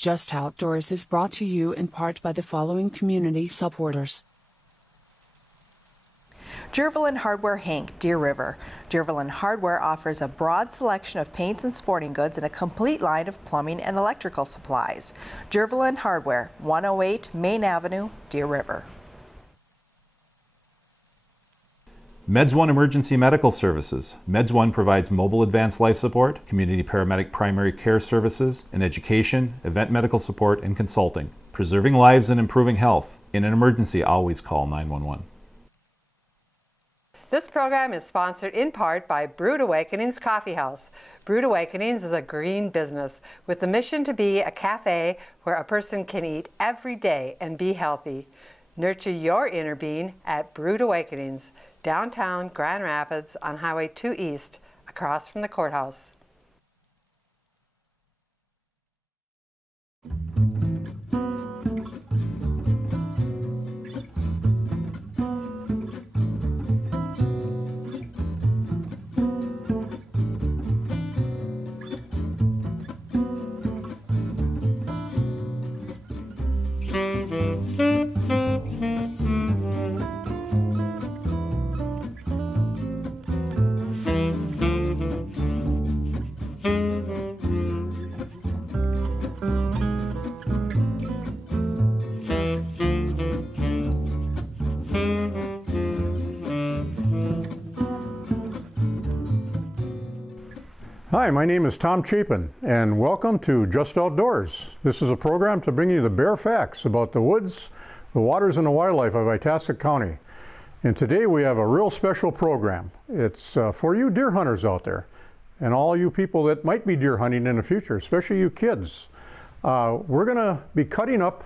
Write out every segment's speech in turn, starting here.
Just Outdoors is brought to you in part by the following community supporters. Jervelin Hardware Hank, Deer River. Jervelin Hardware offers a broad selection of paints and sporting goods and a complete line of plumbing and electrical supplies. Jervelin Hardware, 108 Main Avenue, Deer River. Meds One Emergency Medical Services. Meds One provides mobile advanced life support, community paramedic primary care services, and education, event medical support, and consulting. Preserving lives and improving health. In an emergency, always call 911. This program is sponsored in part by Brewed Awakenings Coffee House. Brewed Awakenings is a green business with the mission to be a cafe where a person can eat every day and be healthy. Nurture your inner being at Brewed Awakenings, downtown Grand Rapids on Highway 2 East, across from the courthouse. Hi, my name is Tom Chapin, and welcome to Just Outdoors. This is a program to bring you the bare facts about the woods, the waters, and the wildlife of Itasca County. And today we have a real special program. It's for you deer hunters out there, and all you people that might be deer hunting in the future, especially you kids. We're going to be cutting up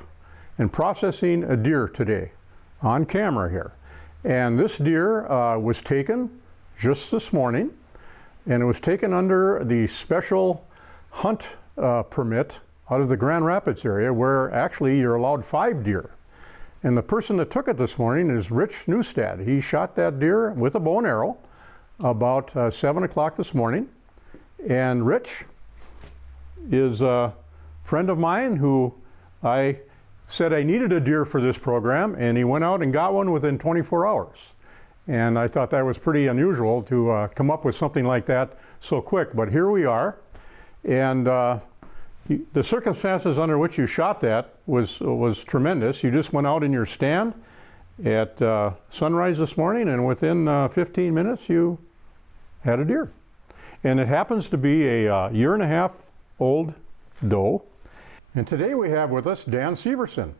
and processing a deer today on camera here. And this deer was taken just this morning. And it was taken under the special hunt permit out of the Grand Rapids area, where actually you're allowed 5 deer. And the person that took it this morning is Rich Newstad. He shot that deer with a bow and arrow about 7 o'clock this morning. And Rich is a friend of mine who I said I needed a deer for this program, and he went out and got one within 24 hours. And I thought that was pretty unusual to come up with something like that so quick. But here we are. And the circumstances under which you shot that was tremendous. You just went out in your stand at sunrise this morning, and within 15 minutes you had a deer. And it happens to be a year-and-a-half-old doe. And today we have with us Dan Severson.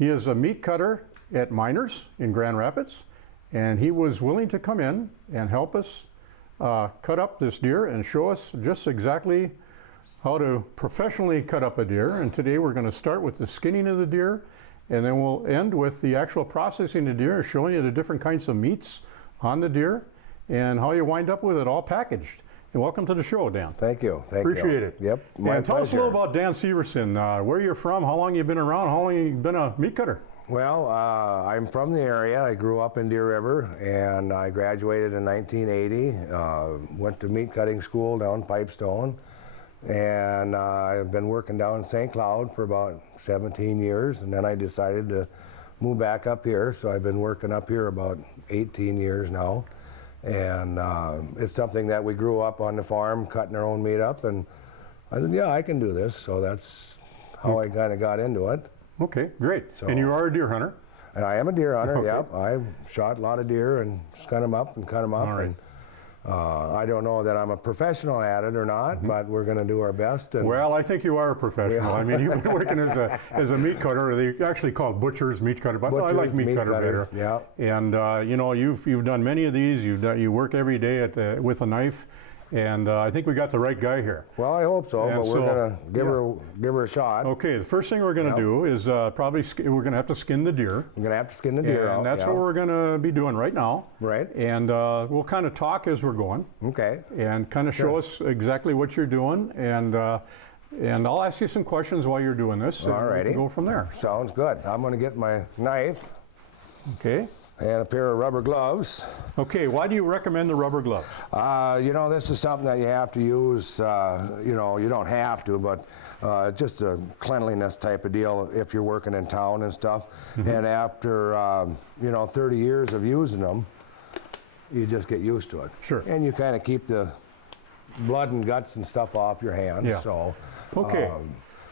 He is a meat cutter at Miners in Grand Rapids. And he was willing to come in and help us cut up this deer and show us just exactly how to professionally cut up a deer. And today we're going to start with the skinning of the deer, and then we'll end with the actual processing of the deer, showing you the different kinds of meats on the deer and how you wind up with it all packaged. And welcome to the show, Dan. Thank you. Appreciate it. Yep. And tell us a little about Dan Severson. Where you're from, how long you've been around, how long you've been a meat cutter? Well, I'm from the area. I grew up in Deer River, and I graduated in 1980. Went to meat cutting school down Pipestone, and I've been working down in St. Cloud for about 17 years, and then I decided to move back up here. So I've been working up here about 18 years now, and it's something that we grew up on the farm, cutting our own meat up, and I said, yeah, I can do this. So that's how I kind of got into it. Okay, great. So, and you are a deer hunter? And I am a deer hunter, okay. Yep. I've shot a lot of deer and cut them up and cut them up. All right. And I don't know that I'm a professional at it or not, but we're going to do our best. And well, I think you are a professional. I mean, you've been working as a meat cutter. They actually call it butchers, meat cutter, but I like meat cutter cutters, better. Yeah. And you know, you've done many of these. You work every day with a knife. And I think we got the right guy here. Well, I hope so, but we're going to give her a shot. Okay, the first thing we're going to do is probably we're going to have to skin the deer. We're going to have to skin the deer out. And that's what we're going to be doing right now. Right. And we'll kind of talk as we're going. Okay. And kind of show us exactly what you're doing. And I'll ask you some questions while you're doing this. All righty. Go from there. Sounds good. I'm going to get my knife. Okay. and a pair of rubber gloves. Okay, why do you recommend the rubber gloves? You know, this is something that you have to use, you know, you don't have to, but just a cleanliness type of deal if you're working in town and stuff. And after, you know, 30 years of using them, you just get used to it. Sure. And you kind of keep the blood and guts and stuff off your hands. Yeah. So, okay.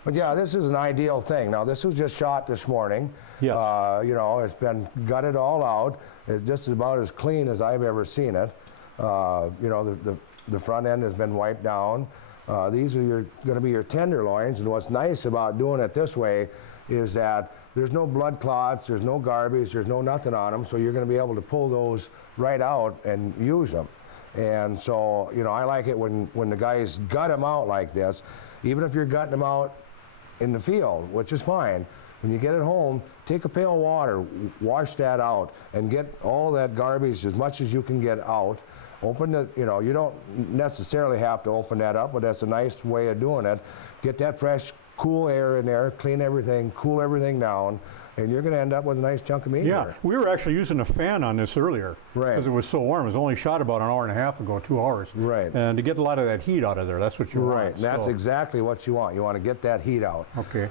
But yeah, this is an ideal thing. Now, this was just shot this morning. Yes. You know, it's been gutted all out. It's just about as clean as I've ever seen it. You know, the front end has been wiped down. These are going to be your tenderloins, and what's nice about doing it this way is that there's no blood clots, there's no garbage, there's no nothing on them, so you're going to be able to pull those right out and use them. And so, you know, I like it when the guys gut them out like this, even if you're gutting them out in the field, which is fine. When you get it home, take a pail of water, wash that out, and get all that garbage as much as you can get out. Open the, you know, you don't necessarily have to open that up, but that's a nice way of doing it. Get that fresh, cool air in there, clean everything, cool everything down, and you're going to end up with a nice chunk of meat. Yeah, there. we were actually using a fan on this earlier. Right. Because it was so warm. It was only shot about an hour and a half ago, 2 hours. Right. And to get a lot of that heat out of there, that's what you want. Right, and that's so. exactly what you want. You want to get that heat out. Okay.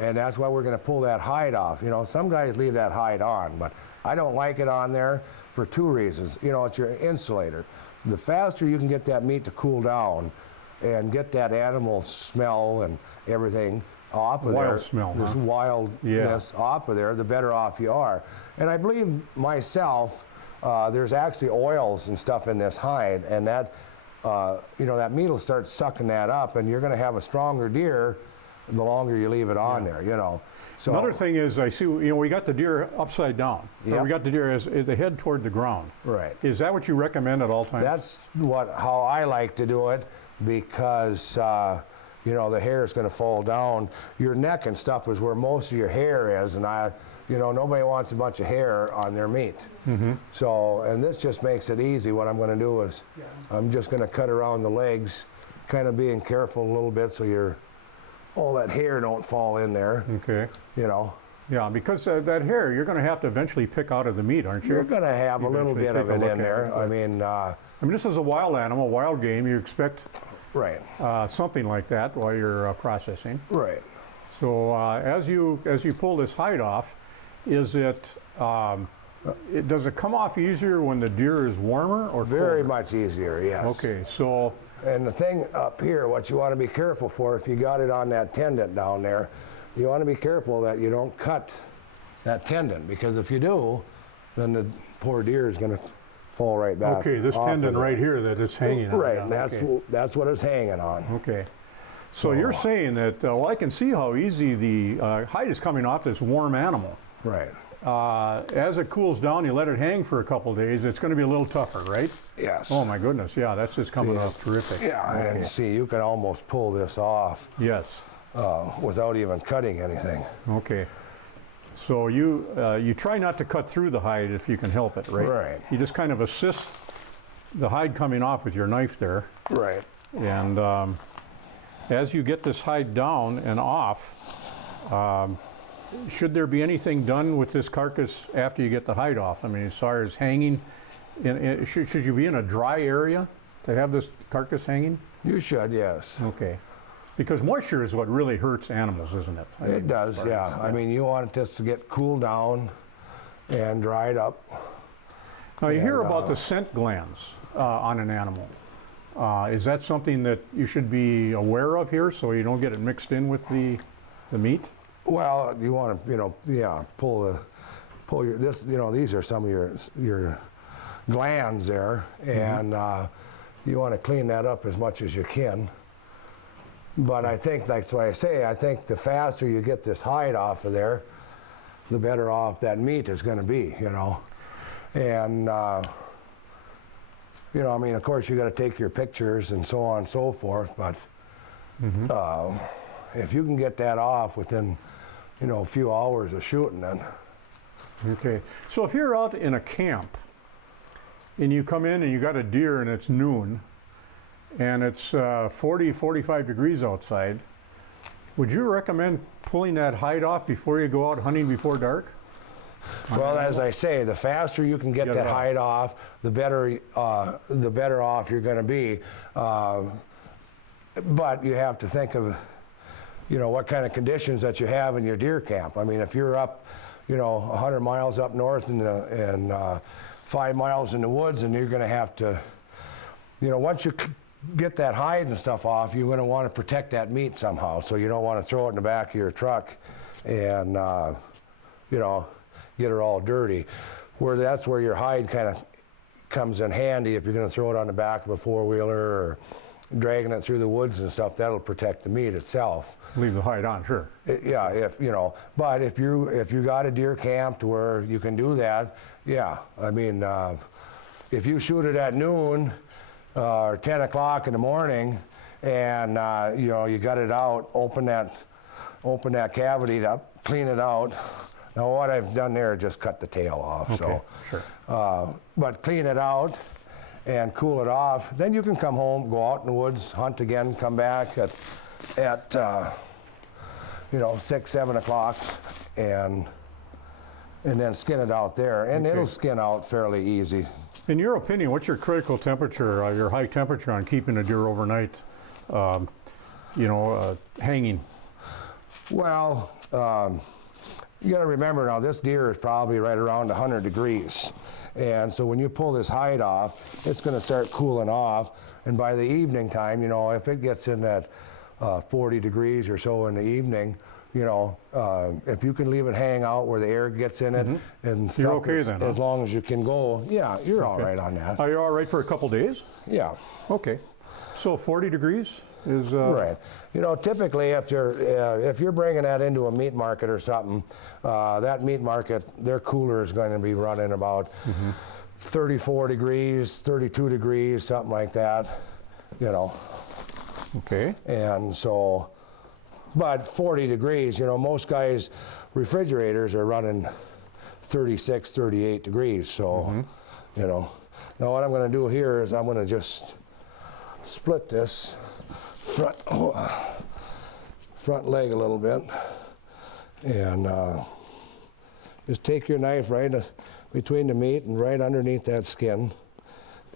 And that's why we're going to pull that hide off. You know, some guys leave that hide on, but I don't like it on there for 2 reasons. You know, it's your insulator. The faster you can get that meat to cool down and get that animal smell and everything off of there. Wild smell, this huh? wildness off of there, the better off you are. And I believe myself, there's actually oils and stuff in this hide, and that, you know, that meat will start sucking that up, and you're going to have a stronger deer the longer you leave it on there, you know. So Another thing is, I see, you know, we got the deer upside down. Yep. We got the deer as the head toward the ground. Right. Is that what you recommend at all times? That's how I like to do it, because you know, the hair is going to fall down. Your neck and stuff is where most of your hair is, and you know, nobody wants a bunch of hair on their meat. So, and this just makes it easy. What I'm going to do is, I'm just going to cut around the legs, kind of being careful a little bit so all that hair don't fall in there. Okay. You know. Yeah, because that hair, you're going to have to eventually pick out of the meat, aren't you? You're going to have a little Eventually bit of take a it look in at there. it. I mean, this is a wild animal, wild game. You expect right. something like that while you're processing. Right. So as you pull this hide off, is it, does it come off easier when the deer is warmer or Very colder? much easier, yes. Okay, so And the thing up here, what you want to be careful for, if you got it on that tendon down there, you want to be careful that you don't cut that tendon, because if you do, then the poor deer is going to fall right back. okay, this off tendon of it. right here that it's hanging on. Right, yeah, and that's what it's hanging on. Okay. So you're saying that, well, I can see how easy the hide is coming off this warm animal. Right. As it cools down, you let it hang for a couple of days, it's going to be a little tougher, right? Yes. Oh my goodness, yeah, that's just coming off terrific. Yeah, Okay. and see, you can almost pull this off Yes. without even cutting anything. Okay. So you try not to cut through the hide if you can help it, right? Right. You just kind of assist the hide coming off with your knife there. Right. And as you get this hide down and off, should there be anything done with this carcass after you get the hide off? I mean, as far as hanging, should you be in a dry area to have this carcass hanging? You should, yes. Okay. Because moisture is what really hurts animals, isn't it? I It mean, does, as far yeah. as- I mean, you want it just to get cooled down and dried up. Now, you hear And, about the scent glands on an animal. Is that something that you should be aware of here so you don't get it mixed in with the meat? Well, you want to, pull your, these are some of your glands there, and you want to clean that up as much as you can. But I think, that's why I say, I think the faster you get this hide off of there, the better off that meat is going to be, And, I mean, of course, you got to take your pictures and so on and so forth, but if you can get that off within, a few hours of shooting, then. Okay. So if you're out in a camp and you come in and you got a deer and it's noon and it's 40, 45 degrees outside, would you recommend pulling that hide off before you go out hunting before dark? Well, as I say, the faster you can get that hide off, the better off you're going to be. But you have to think of, you know, what kind of conditions that you have in your deer camp. I mean, if you're up, you know, 100 miles up north and 5 miles in the woods, and you're going to have to, you know, once you get that hide and stuff off, you're going to want to protect that meat somehow. So you don't want to throw it in the back of your truck and, you know, get it all dirty. That's where your hide kind of comes in handy. If you're going to throw it on the back of a four-wheeler or dragging it through the woods and stuff, that'll protect the meat itself. Leave the hide on, sure. Yeah, if you know, but if you got a deer camp to where you can do that, yeah. I mean, if you shoot it at noon or 10 o'clock in the morning, and you know, you got it out, open that cavity up, clean it out. Now what I've done there is just cut the tail off. Okay, so sure. But clean it out and cool it off. Then you can come home, go out in the woods, hunt again, come back at you know, 6, 7 o'clock, and then skin it out there, and it'll skin out fairly easy. In your opinion, what's your critical temperature, your high temperature on keeping a deer overnight, you know, hanging? Well, you got to remember now, this deer is probably right around 100 degrees. And so when you pull this hide off, it's going to start cooling off. And by the evening time, you know, if it gets in that 40 degrees or so in the evening, you know, if you can leave it hang out where the air gets in it and stuff, you're okay then, as long as you can go, yeah, you're all right on that. Are you all right for a couple days? Yeah. Okay. So 40 degrees is right. You know, typically if you're bringing that into a meat market or something, that meat market, their cooler is going to be running about 34 degrees, 32 degrees, something like that. You know. Okay. And so, but 40 degrees, you know, most guys' refrigerators are running 36, 38 degrees. So, you know, now what I'm going to do here is I'm going to just split this front leg a little bit, and just take your knife right between the meat and right underneath that skin.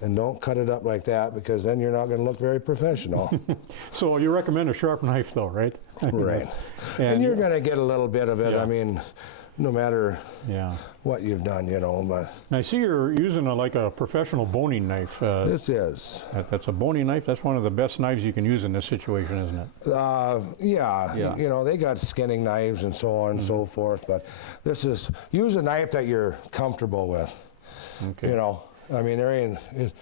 And don't cut it up like that, because then you're not going to look very professional. So you recommend a sharp knife though, right? Right. And you're going to get a little bit of it, I mean, no matter what you've done, you know. But I see you're using like a professional boning knife. This is. That's a boning knife. That's one of the best knives you can use in this situation, isn't it? Yeah. You know, they got skinning knives and so on and so forth, but this is, use a knife that you're comfortable with. Okay. You know. I mean, it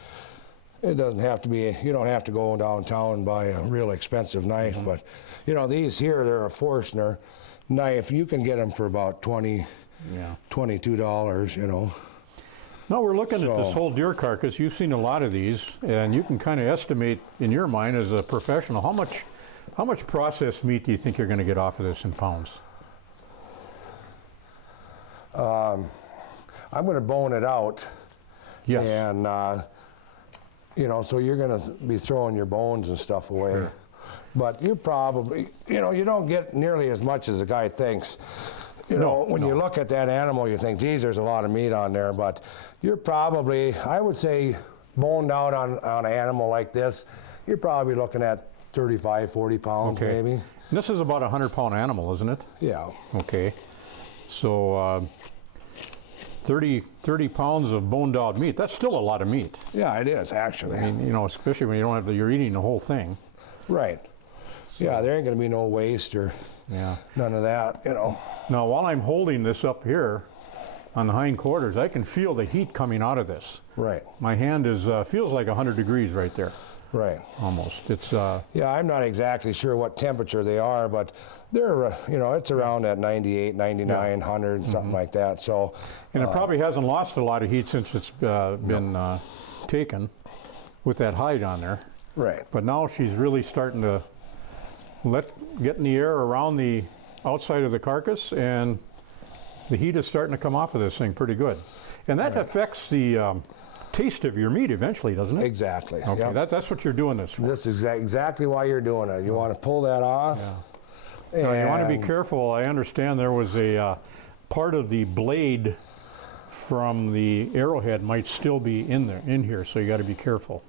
doesn't have to be, you don't have to go downtown and buy a real expensive knife, but, you know, these here, they're a Forstner knife. You can get them for about $22, you know. Now we're looking at this whole deer carcass. You've seen a lot of these, and you can kind of estimate in your mind as a professional, how much processed meat do you think you're going to get off of this in pounds? I'm going to bone it out. Yes. And, you know, so you're going to be throwing your bones and stuff away. Sure. But you probably, you know, you don't get nearly as much as a guy thinks. You know, when you look at that animal, you think, geez, there's a lot of meat on there. But you're probably, I would say, boned out on an animal like this, you're probably looking at 35, 40 pounds maybe. And this is about a 100-pound animal, isn't it? Yeah. Okay. So 30 pounds of boned out meat, that's still a lot of meat. Yeah, it is, actually. I mean, you know, especially when you don't have you're eating the whole thing. Right. So, yeah, there ain't going to be no waste or none of that, you know. Now, while I'm holding this up here on the hindquarters, I can feel the heat coming out of this. Right. My hand is feels like 100 degrees right there. Right. Almost. It's yeah, I'm not exactly sure what temperature they are, but they're you know, it's around at 98, 99, 100, something like that. So, and it probably hasn't lost a lot of heat since it's been taken with that hide on there. Right. But now she's really starting to get in the air around the outside of the carcass, and the heat is starting to come off of this thing pretty good. And that affects the taste of your meat eventually, doesn't it? Exactly. Okay, that's what you're doing this for. This is exactly why you're doing it. You want to pull that off. Yeah. Now, you want to be careful. I understand there was a part of the blade from the arrowhead might still be in here, so you got to be careful.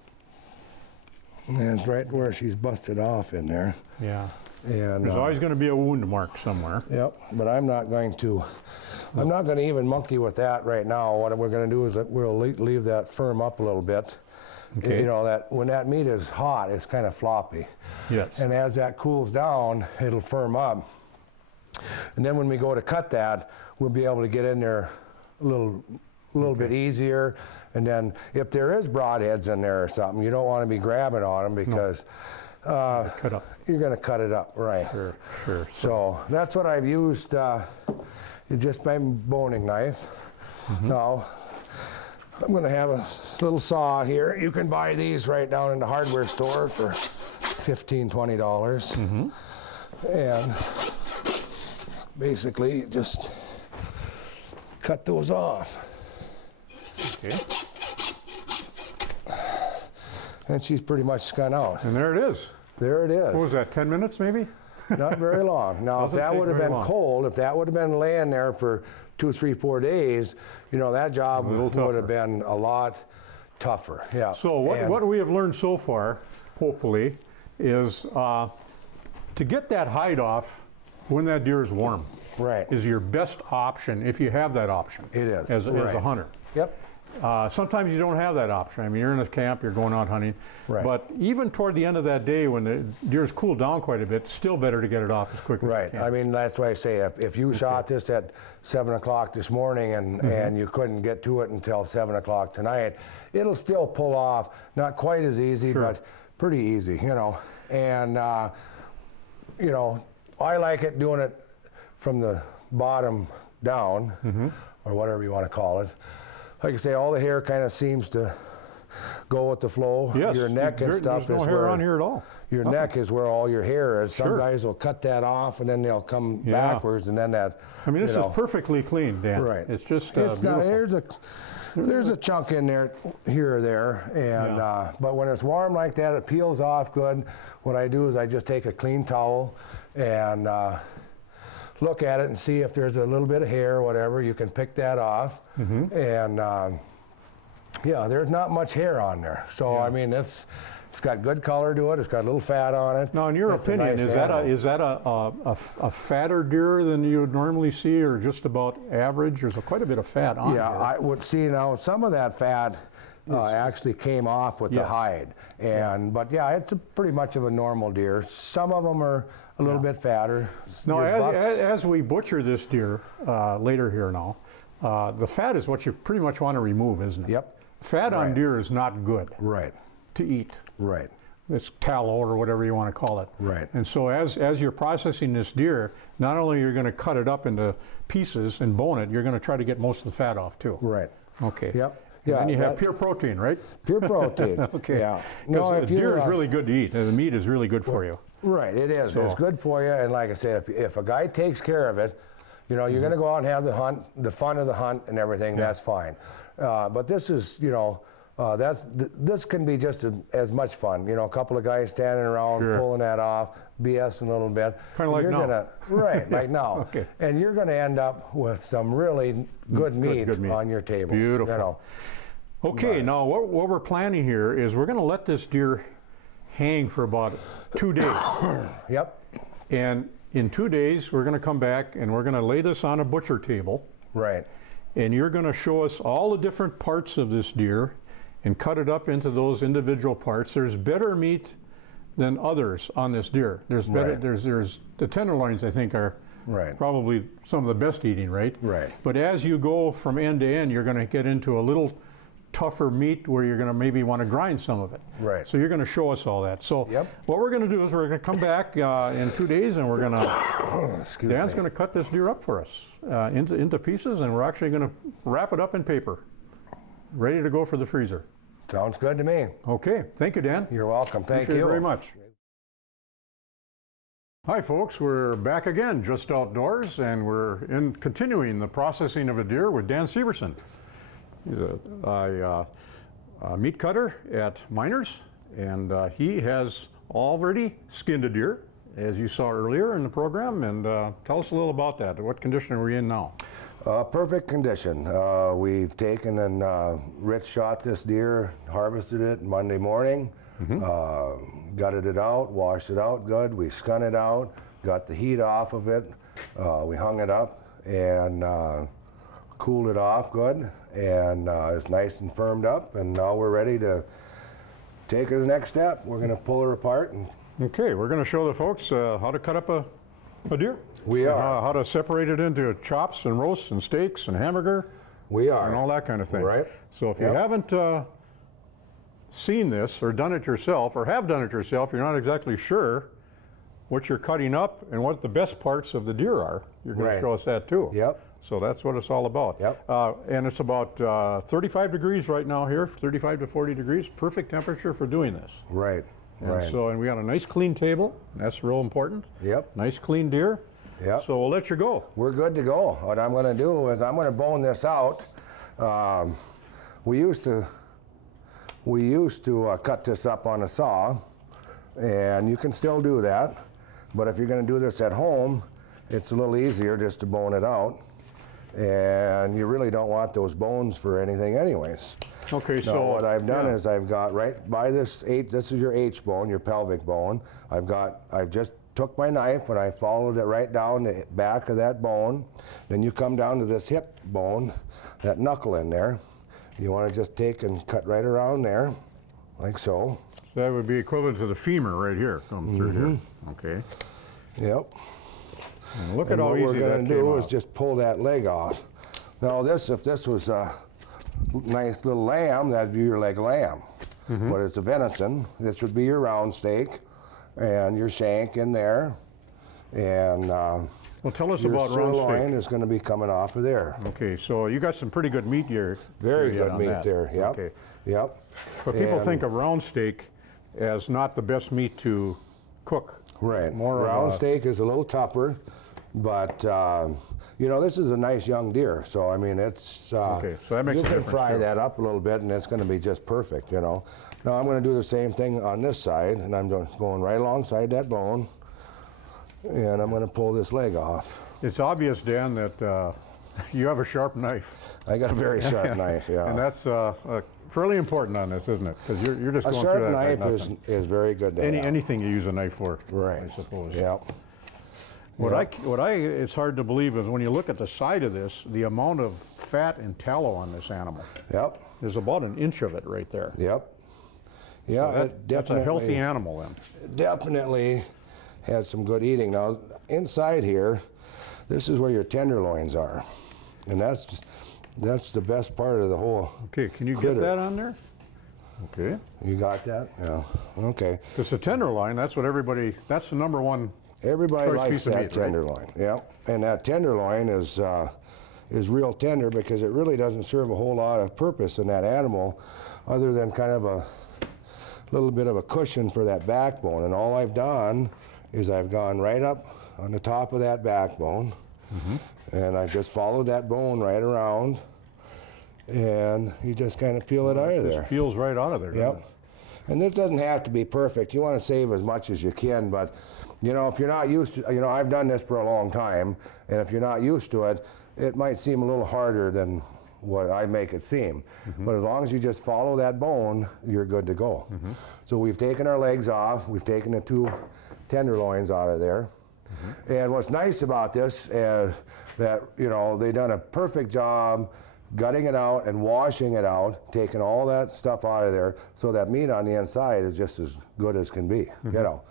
And it's right where she's busted off in there. Yeah. And there's always going to be a wound mark somewhere. Yep, but I'm not going to even monkey with that right now. What we're going to do is that we'll leave that firm up a little bit. Okay. You know, that when that meat is hot, it's kind of floppy. Yes. And as that cools down, it'll firm up. And then when we go to cut that, we'll be able to get in there a little bit easier. And then if there is broadheads in there or something, you don't want to be grabbing on them because cut up. You're going to cut it up, right? Sure. So that's what I've used, just my boning knife. Now, I'm going to have a little saw here. You can buy these right down in the hardware store for $15, $20. And basically just cut those off. Okay. And she's pretty much spun out. And there it is. There it is. What was that, 10 minutes maybe? Not very long. Now, if that would have been cold, if that would have been laying there for 2, 3, 4 days, you know, that job would have been a lot tougher. Yeah. So what we have learned so far, hopefully, is to get that hide off when that deer is warm. Right. Is your best option if you have that option. It is. As a hunter. Yep. Sometimes you don't have that option. I mean, you're in a camp, you're going out hunting. Right. But even toward the end of that day when the deer's cooled down quite a bit, it's still better to get it off as quick as you can. I mean, that's why I say if you shot this at 7 o'clock this morning and you couldn't get to it until 7 o'clock tonight, it'll still pull off. Not quite as easy, but pretty easy, you know. And, you know, I like it doing it from the bottom down, or whatever you want to call it. Like I say, all the hair kind of seems to go with the flow. Yes, your neck and stuff there's no hair on here at all. Your neck is where all your hair is. Some guys will cut that off and then they'll come backwards, and then that. I mean, this is perfectly clean, Dan. Right. It's just it's not, beautiful. there's a chunk in there, here or there, and but when it's warm like that, it peels off good. What I do is I just take a clean towel and look at it and see if there's a little bit of hair or whatever. You can pick that off, and yeah, there's not much hair on there. So I mean, it's got good color to it. It's got a little fat on it. Now, in your opinion, is that a fatter deer than you would normally see, or just about average? There's quite a bit of fat on. Yeah, I would see now some of that fat actually came off with the hide, and but yeah, it's pretty much of a normal deer. Some of them are a little bit fatter. Now, as we butcher this deer later here now, the fat is what you pretty much want to remove, isn't it? Yep. Fat on deer is not good. Right. To eat. Right. It's tallow or whatever you want to call it. Right. And so as you're processing this deer, not only are you going to cut it up into pieces and bone it, you're going to try to get most of the fat off too. Right. Okay. Yep. And then you have pure protein, right? Pure protein. Okay. Yeah. Because the deer is really good to eat. The meat is really good for you. Right. It is. So. It's good for you. And like I said, if a guy takes care of it, you know, you're going to go out and have the fun of the hunt and everything. That's fine. But this is, you know, this can be just as much fun. You know, a couple of guys standing around pulling that off, BSing a little bit. Kind of like now. Right, like now. Okay. And you're going to end up with some really good meat on your table. Beautiful. You know. Okay, now what we're planning here is we're going to let this deer hang for about 2 days. Yep. And in 2 days, we're going to come back and we're going to lay this on a butcher table. Right. And you're going to show us all the different parts of this deer and cut it up into those individual parts. There's better meat than others on this deer. There's better. There's the tenderloins, I think, are probably some of the best eating, right? Right. But as you go from end to end, you're going to get into a little tougher meat where you're going to maybe want to grind some of it. Right. So you're going to show us all that. So what we're going to do is we're going to come back in 2 days and we're going to, Dan's going to cut this deer up for us into pieces, and we're actually going to wrap it up in paper, ready to go for the freezer. Sounds good to me. Okay. Thank you, Dan. You're welcome. Thank you very much. Hi, folks. We're back again, Just Outdoors, and we're continuing the processing of a deer with Dan Severson. He's a meat cutter at Miners, and he has already skinned a deer, as you saw earlier in the program. And tell us a little about that. What condition are we in now? Perfect condition. We've taken and Rich shot this deer, harvested it Monday morning, gutted it out, washed it out good. We skun it out, got the heat off of it. We hung it up and cooled it off good, and it's nice and firmed up. And now we're ready to take her to the next step. We're going to pull her apart. And Okay, we're going to show the folks how to cut up a deer. We And are. how to separate it into chops and roasts and steaks and hamburger. We are. And all that kind of thing. Right. So if you Yep. haven't seen this or done it yourself or have done it yourself, you're not exactly sure what you're cutting up and what the best parts of the deer are. You're going Right. to show us that too. Yep. So that's what it's all about. Yep. And it's about 35 degrees right now here, 35 to 40 degrees, perfect temperature for doing this. Right. And Right. so, and we got a nice clean table. That's real important. Yep. Nice clean deer. Yep. So we'll let you go. We're good to go. What I'm going to do is I'm going to bone this out. We used to cut this up on a saw, and you can still do that. But if you're going to do this at home, it's a little easier just to bone it out. And you really don't want those bones for anything anyways. Okay, Now, so what I've done yeah. is I've got right by this this is your H bone, your pelvic bone. I've just took my knife and I followed it right down the back of that bone. Then you come down to this hip bone, that knuckle in there. You want to just take and cut right around there, like so. that would be equivalent to the femur right here, come through here. Okay. Yep. And look at And how what easy we're that going to came do is out. just pull that leg off. Now if this was a nice little lamb, that'd be your leg lamb. But it's a venison. This would be your round steak and your shank in there. And Well, tell us your about round sirloin steak. is going to be coming off of there. Okay, so you got some pretty good meat here. Very here good on meat that. there. Yep. Okay. Yep. But people And- think of round steak as not the best meat to cook. Right. More of round a- steak is a little tougher, but you know, this is a nice young deer, so I mean it's Okay, so that makes you a can difference, fry too. that up a little bit and it's going to be just perfect, you know. Now I'm going to do the same thing on this side, and I'm going right alongside that bone, and I'm going to pull this leg off. It's obvious, Dan, that you have a sharp knife. I got a very sharp knife, yeah. And that's fairly important on this, isn't it? Because you're just A going sharp through that like knife nothing. is very good to have. Anything you use a knife for, Right. I suppose. Yep. What it's hard to believe is when you look at the side of this, the amount of fat and tallow on this animal. Yep. There's about an inch of it right there. Yep. Yeah, That's a healthy animal then. definitely had some good eating. Now, inside here, this is where your tenderloins are, and that's the best part of the whole. Okay, can you critter. get that on there? Okay. You got that? Yeah. Okay. Because the tenderloin, that's the number one. Everybody Choice likes piece of that meat, right? tenderloin. Yep. And that tenderloin is real tender because it really doesn't serve a whole lot of purpose in that animal, other than kind of a little bit of a cushion for that backbone. And all I've done is I've gone right up on the top of that backbone, and I just followed that bone right around, and you just kind of peel it out of there. This peels right out of there. doesn't Yep. And this doesn't have to be perfect. You want to save as much as you can, but you know, if you're not used to, you know, I've done this for a long time, and if you're not used to it, it might seem a little harder than what I make it seem. But as long as you just follow that bone, you're good to go. So we've taken our legs off, we've taken the two tenderloins out of there. And what's nice about this is that, you know, they've done a perfect job gutting it out and washing it out, taking all that stuff out of there, so that meat on the inside is just as good as can be, you know.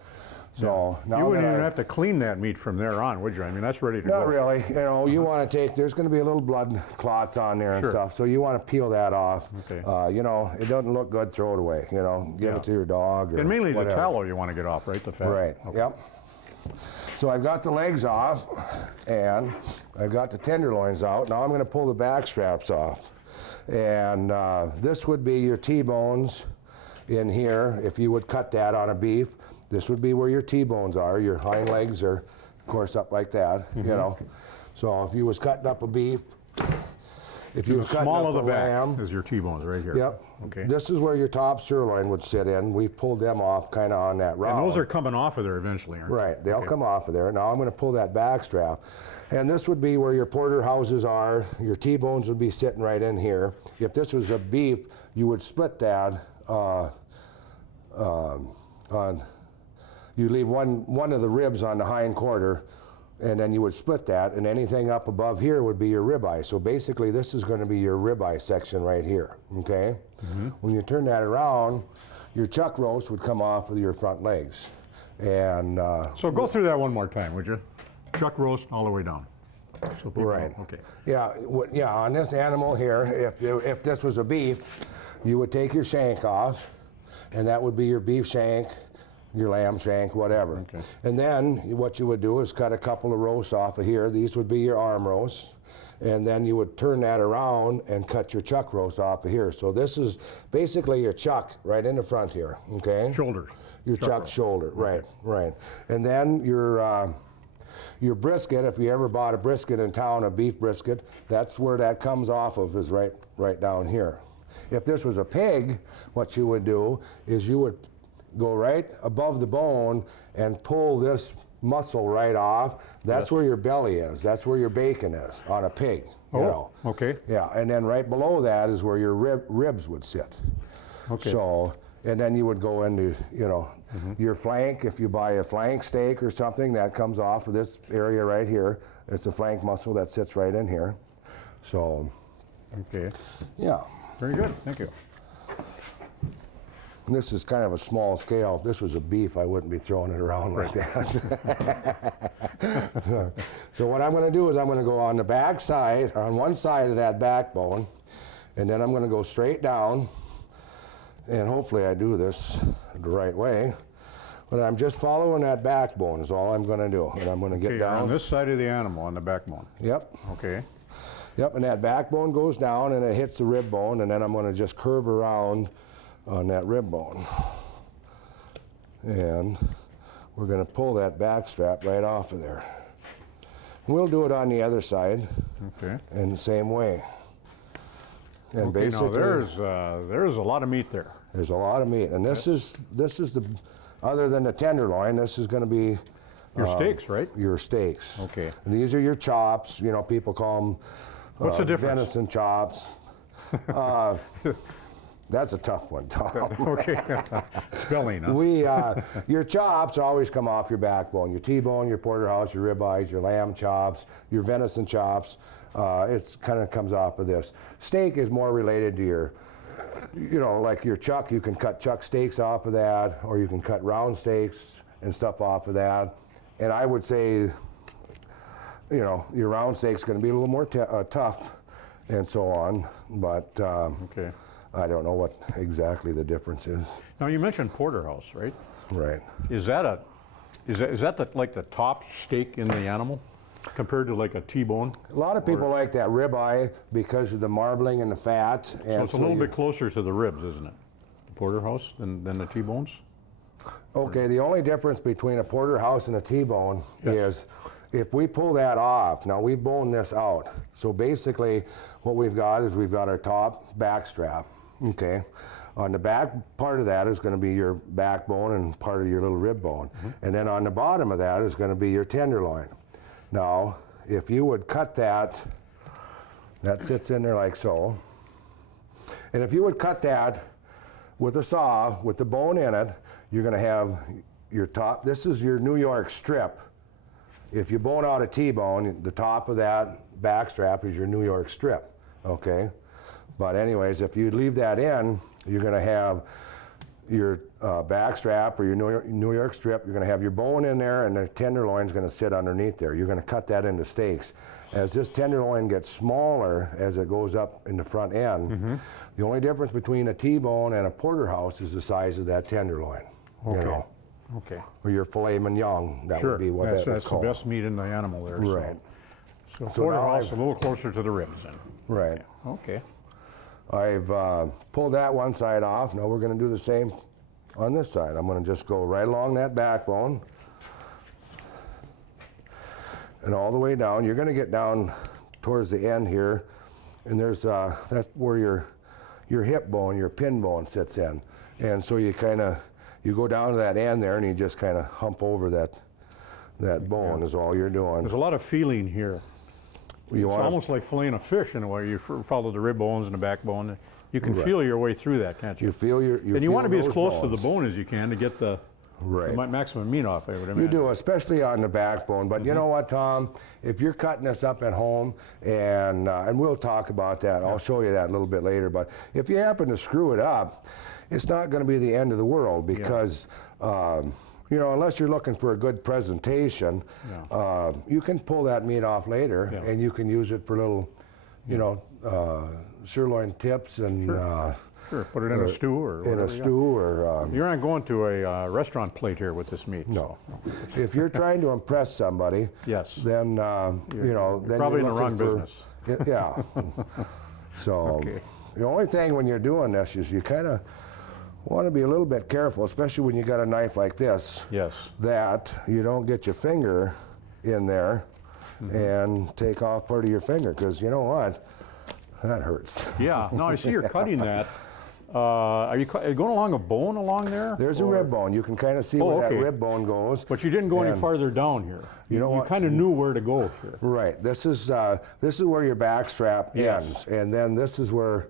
So now You wouldn't that even I- have to clean that meat from there on, would you? I mean, that's ready to go. Not really. You know, you want to take, there's going to be a little blood clots on there and Sure. stuff, so you want to peel that off. Okay. You know, it doesn't look good, throw it away, you know, give Yeah. it to your dog or And mainly whatever. the tallow you want to get off, right? The fat. Right, Okay. yep. So I've got the legs off, and I've got the tenderloins out. Now I'm going to pull the back straps off. And this would be your T-bones in here. If you would cut that on a beef, this would be where your T-bones are. Your hind legs are, of course, up like that, you know. So if you was cutting up a beef, if you The were cutting small up of the a back lamb, is your T-bones right here. yep. Okay. This is where your top sirloin would sit in. We pulled them off kind of on that round. And those are coming off of there eventually, aren't they? Right, they'll Okay. come off of there. Now I'm going to pull that back strap. And this would be where your porterhouses are. Your T-bones would be sitting right in here. If this was a beef, you would split that you leave one of the ribs on the hind quarter, and then you would split that, and anything up above here would be your ribeye. So basically this is going to be your ribeye section right here, okay? When you turn that around, your chuck roast would come off with your front legs. And So go through that one more time, would you? Chuck roast all the way down. So people right. know. Okay. Yeah, yeah, on this animal here, if this was a beef, you would take your shank off, and that would be your beef shank, your lamb shank, whatever. Okay. And then what you would do is cut a couple of roasts off of here. These would be your arm roasts. And then you would turn that around and cut your chuck roast off of here. So this is basically your chuck right in the front here, okay? Shoulder. Your chuck shoulder, right, right. And then your brisket, if you ever bought a brisket in town, a beef brisket, that's where that comes off of, is right down here. If this was a pig, what you would do is you would go right above the bone and pull this muscle right off. That's where your belly is. That's where your bacon is on a pig. You know. Okay. Yeah, and then right below that is where your ribs would sit. Okay. So, and then you would go into, you know, your flank. If you buy a flank steak or something, that comes off of this area right here. It's a flank muscle that sits right in here. So, Okay. yeah. Very good. Thank you. And this is kind of a small scale. If this was a beef, I wouldn't be throwing it around like that. So what I'm going to do is I'm going to go on the back side, on one side of that backbone, and then I'm going to go straight down, and hopefully I do this the right way. But I'm just following that backbone is all I'm going to do. And I'm going to get Okay, down. on this side of the animal, on the backbone. Yep. Okay. Yep, and that backbone goes down and it hits the rib bone, and then I'm going to just curve around on that rib bone. And we're going to pull that back strap right off of there. And we'll do it on the other side Okay. in the same way. And Okay, now basically, there's a lot of meat there. there's a lot of meat. And this is the, other than the tenderloin, this is going to be Your steaks, right? your steaks. Okay. And these are your chops. You know, people call them What's the difference? venison chops. That's a tough one, Tom. Okay. Spelling, huh? Your chops always come off your backbone. Your T-bone, your porterhouse, your ribeyes, your lamb chops, your venison chops. It kind of comes off of this. Steak is more related to your, you know, like your chuck. You can cut chuck steaks off of that, or you can cut round steaks and stuff off of that. And I would say, you know, your round steak's going to be a little more tough and so on. But Okay. I don't know what exactly the difference is. Now you mentioned porterhouse, right? Right. Is that like the top steak in the animal compared to like a T-bone? A lot of people like that ribeye because of the marbling and the fat. So And it's a little bit closer to the ribs, isn't it? The porterhouse than the T-bones? Okay, the only difference between a porterhouse and a T-bone is if we pull that off, now we bone this out. So basically what we've got is we've got our top back strap, okay? On the back part of that is going to be your backbone and part of your little rib bone. And then on the bottom of that is going to be your tenderloin. Now, if you would cut that, that sits in there like so. And if you would cut that with a saw, with the bone in it, you're going to have your top, this is your New York strip. If you bone out a T-bone, the top of that back strap is your New York strip, okay? But anyways, if you leave that in, you're going to have your back strap or your New York strip. You're going to have your bone in there, and the tenderloin's going to sit underneath there. You're going to cut that into steaks. As this tenderloin gets smaller as it goes up in the front end, the only difference between a T-bone and a porterhouse is the size of that tenderloin. Okay. You know? Okay. Or your filet mignon, that would be what that would That's the call. best meat in the animal there. Right. So So now porterhouse I've- a little closer to the ribs then. Right. Okay. I've pulled that one side off. Now we're going to do the same on this side. I'm going to just go right along that backbone and all the way down. You're going to get down towards the end here and there's that's where your hip bone, your pin bone sits in, and so you go down to that end there, and you just kind of hump over that bone is all you're doing. There's a lot of feeling here. It's You almost like filleting a fish in a way. You follow the rib bones and the backbone. You can feel your way through that, can't you? You feel your. And you want to be as close to the bone as you can to get the maximum meat off, I would imagine. You do, especially on the backbone. But you know what, Tom? If you're cutting this up at home, and we'll talk about that. I'll show you that a little bit later. But if you happen to screw it up, it's not going to be the end of the world because. You know, unless you're looking for a good presentation, you can pull that meat off later, and you can use it for little, you know, sirloin tips and Sure, put it in a stew or whatever. in a stew or. You're not going to a restaurant plate here with this meat. No. If you're trying to impress somebody, then you know, then probably you're in the wrong looking business. Yeah. So the only thing when you're doing this is you kind of want to be a little bit careful, especially when you got a knife like this. Yes. That you don't get your finger in there and take off part of your finger, because you know what? That hurts. Yeah. No, I see you're cutting that. Are you going along a bone along there? There's a rib bone. You can kind of see where that rib bone goes. But you didn't go any farther down here. You kind of knew where to go here. Right. This is where your back strap ends, and then this is where,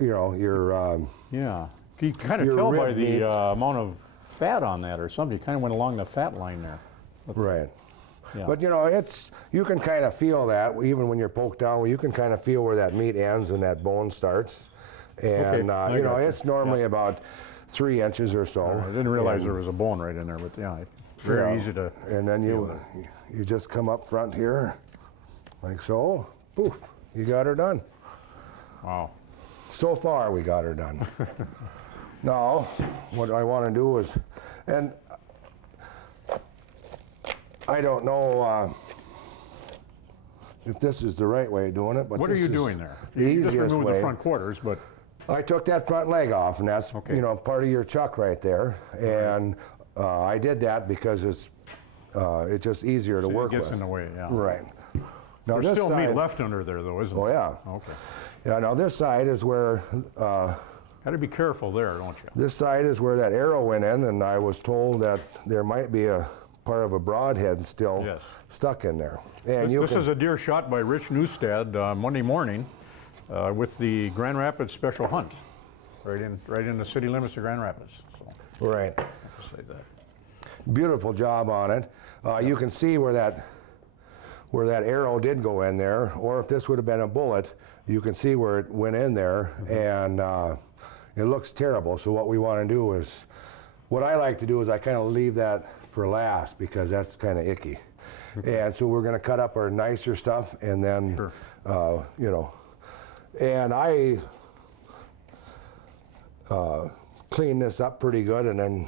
you know, your yeah. You can kind of tell by the amount of fat on that or something. You kind of went along the fat line there. Right. Yeah. But you know, you can kind of feel that even when you're poked down. You can kind of feel where that meat ends and that bone starts. And you know, it's normally about 3 inches or so. I didn't realize there was a bone right in there, but very easy to. And then you just come up front here, like so. Poof, you got her done. Wow. So far, we got her done. Now, what I want to do is, and I don't know if this is the right way of doing it, but what are you doing there? The you easiest just removed way. the front quarters, but I took that front leg off, and that's you know, part of your chuck right there, and I did that because it's just easier to work with. It gets in the way, yeah. Right. Now There's this still side, meat left under there, though, isn't oh there? yeah. Okay. Yeah. Now this side is where. Got to be careful there, don't you? This side is where that arrow went in, and I was told that there might be a part of a broadhead still stuck in there. And this is a deer shot by Rich Newstead Monday morning with the Grand Rapids Special Hunt, right in the city limits of Grand Rapids. So, right. I have to say that. Beautiful job on it. You can see where that arrow did go in there, or if this would have been a bullet, you can see where it went in there, and it looks terrible. So what we want to do is, what I like to do is I kind of leave that for last because that's kind of icky. And so we're going to cut up our nicer stuff, and then, you know, and I clean this up pretty good, and then,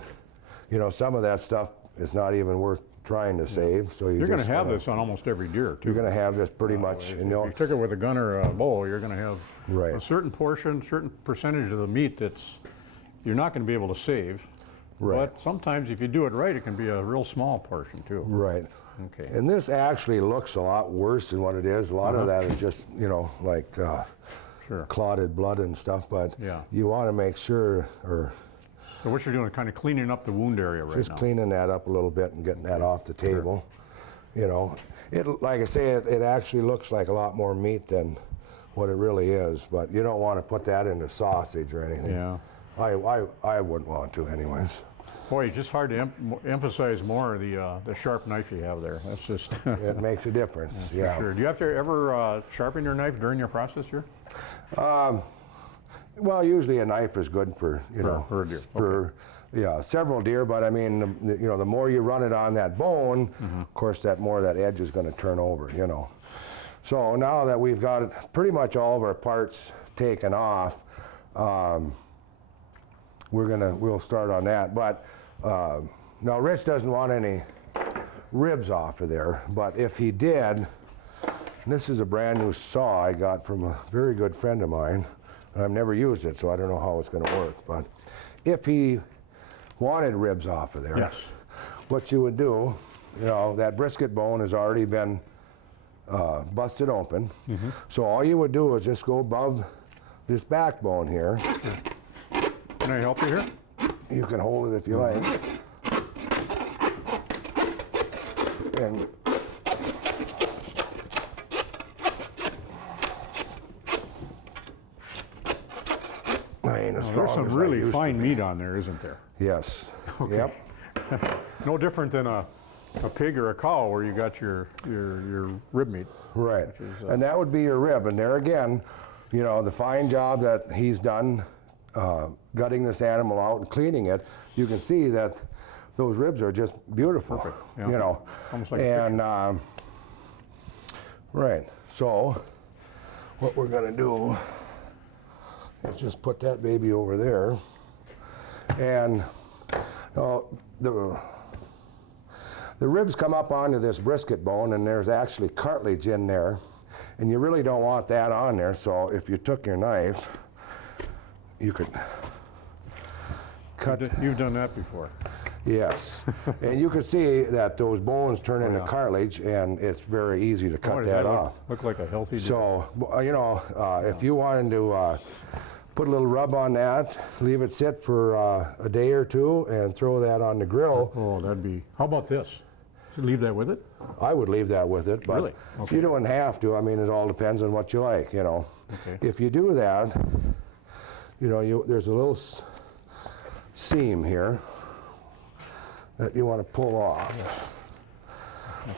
you know, some of that stuff is not even worth trying to save. So you're going to have this on almost every deer, too. You're going to have this pretty much. If you took it with a gun or a bow, you're going to have a certain portion, certain percentage of the meat that's you're not going to be able to save. Right. But sometimes if you do it right, it can be a real small portion, too. Right. Okay. And this actually looks a lot worse than what it is. A lot of that is just, you know, like clotted blood and stuff, but you want to make sure, or so what you're doing is kind of cleaning up the wound area right now. just cleaning that up a little bit and getting that off the table. You know, like I say, it actually looks like a lot more meat than what it really is, but you don't want to put that into sausage or anything. Yeah. I wouldn't want to anyways. Boy, it's just hard to emphasize more the sharp knife you have there. That's just it makes a difference. For yeah. sure. Do you have to ever sharpen your knife during your process here? Well, usually a knife is good for for a deer. For several deer. But I mean, you know, the more you run it on that bone, of course, that more that edge is going to turn over. You know. So now that we've got pretty much all of our parts taken off, we'll start on that. But now Rich doesn't want any ribs off of there. But if he did, this is a brand new saw I got from a very good friend of mine. And I've never used it, so I don't know how it's going to work. But if he wanted ribs off of there, what you would do, you know, that brisket bone has already been busted open. So all you would do is just go above this backbone here. Can I help you here? You can hold it if you like. And I ain't as strong There's some as I really used to fine be. meat on there, isn't there? Yes. Okay. Yep. No different than a pig or a cow where you got your rib meat. Right. is, And that would be your rib. And there again, you know, the fine job that he's done gutting this animal out and cleaning it, you can see that those ribs are just beautiful. Perfect. Yeah. You know. Almost like a and right. So what we're going to do is just put that baby over there. And the ribs come up onto this brisket bone, and there's actually cartilage in there, and you really don't want that on there. So if you took your knife, you could cut. You've done that before. Yes, and you can see that those bones turn into cartilage, and it's very easy to cut that off. Look like a healthy. So you know, if you wanted to put a little rub on that, leave it sit for a day or two, and throw that on the grill. Oh, that'd be. How about this? Leave that with it? I would leave that with it, but Really? Okay. you don't have to. I mean, it all depends on what you like, you know. Okay. If you do that, you know, there's a little seam here that you want to pull off.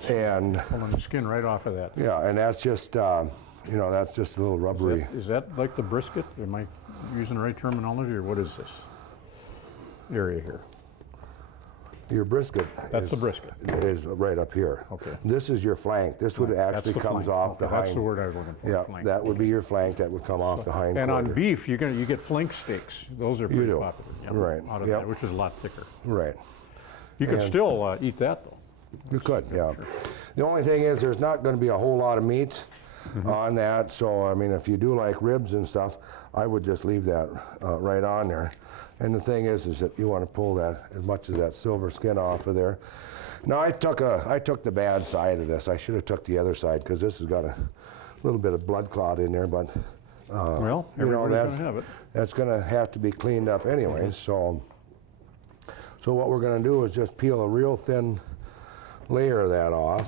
And Pulling the skin right off of that. yeah, and that's just, you know, that's just a little rubbery. Is that like the brisket? Am I using the right terminology, or what is this area here? Your brisket. That's the brisket. Is right up here. Okay. This is your flank. This would actually That's the comes flank. off Okay, the hind. that's the word I was looking for. Yeah, flank. that would be your flank. That would come off the hind. And on quarter. beef, you get flank steaks. Those are pretty do. popular. Yep, Right. Out of Yep. that, which is a lot thicker. Right. You could And- still eat that though. You could, yeah. The only thing is, there's not going to be a whole lot of meat Mm-hmm. on that. So, I mean, if you do like ribs and stuff, I would just leave that right on there. And the thing is that you want to pull that as much of that silver skin off of there. Now, I took the bad side of this. I should have took the other side, because this has got a little bit of blood clot in there. But Well, you know, everybody's going to have it. that's going to have to be cleaned up anyway. So what we're going to do is just peel a real thin layer of that off.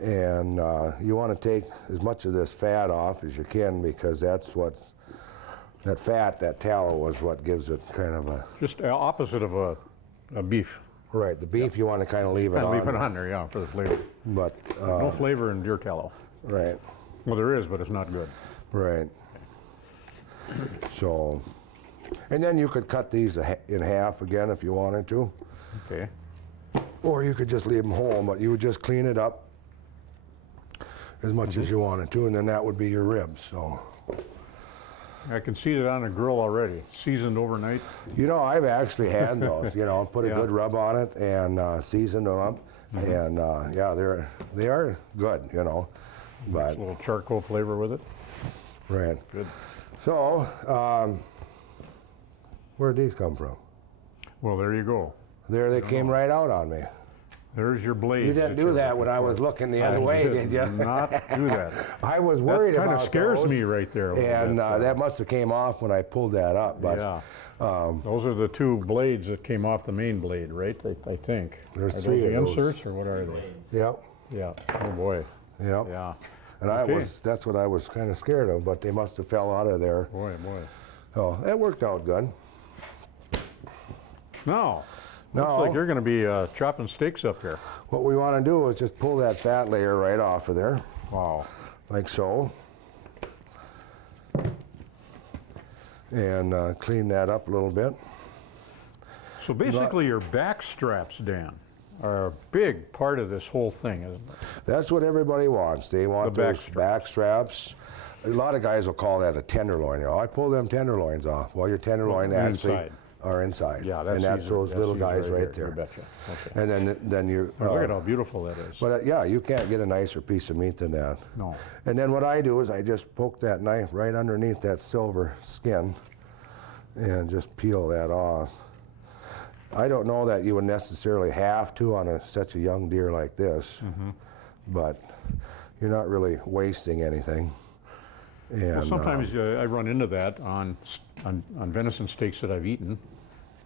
And you want to take as much of this fat off as you can, because that's what that fat, that tallow, is what gives it kind of a Just opposite of a beef. right. The beef you want to kind of leave it Kind of on, leave it on there, yeah, for the flavor. but No flavor in deer tallow. right, Well, there is, but it's not good. right. So, and then you could cut these in half again if you wanted to, Okay. or you could just leave them whole. But you would just clean it up as much as you wanted to, and then that would be your ribs. So, I can see it on a grill already, seasoned overnight. you know, I've actually had those. You know, put a Yeah. good rub on it and seasoned them up, and yeah, they are good. You know, A but little charcoal flavor with it. right. Good. So, where'd these come from? Well, there you go. There they came right out on me. There's your blade. You didn't do that when I was looking the other way, did you? Not do that. I was worried That about kind of scares those, me right there a little and bit. that must have came off when I pulled that up. But Yeah. Those are the two blades that came off the main blade, right? I think. There's are three those the of those. inserts, or what are they? yep, Yeah. Oh boy. yep. Yeah. And Okay. that's what I was kind of scared of, but they must have fell out of there. Boy. So that worked out good. No. No. Looks like you're going to be chopping steaks up here. What we want to do is just pull that fat layer right off of there, Wow. like so. And clean that up a little bit. So basically, your back straps, Dan, are a big part of this whole thing, isn't it? That's what everybody wants. They want The back those back straps. A lot of guys will call that a tenderloin. You know, I pull them tenderloins off. Well, your tenderloin Well, actually inside. are inside. Yeah, and that's easier. those little easier guys right You there. betcha. Okay. And then you. Look at how beautiful that is. But yeah, you can't get a nicer piece of meat than that. No. And then what I do is I just poke that knife right underneath that silver skin and just peel that off. I don't know that you would necessarily have to on such a young deer like this, but you're not really wasting anything. And Well, sometimes I run into that on venison steaks that I've eaten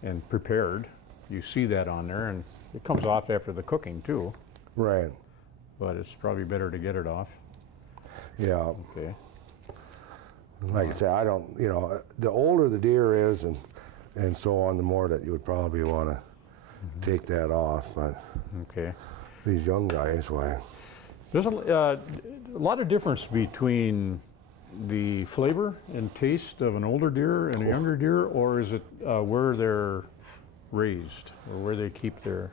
and prepared. You see that on there, and it comes off after the cooking too. right, But it's probably better to get it off. yeah. Okay. Like I say, I don't, you know, the older the deer is and so on, the more that you would probably want to take that off. But Okay. these young guys, why? There's a lot of difference between the flavor and taste of an older deer and a younger deer, or is it where they're raised or where they keep their,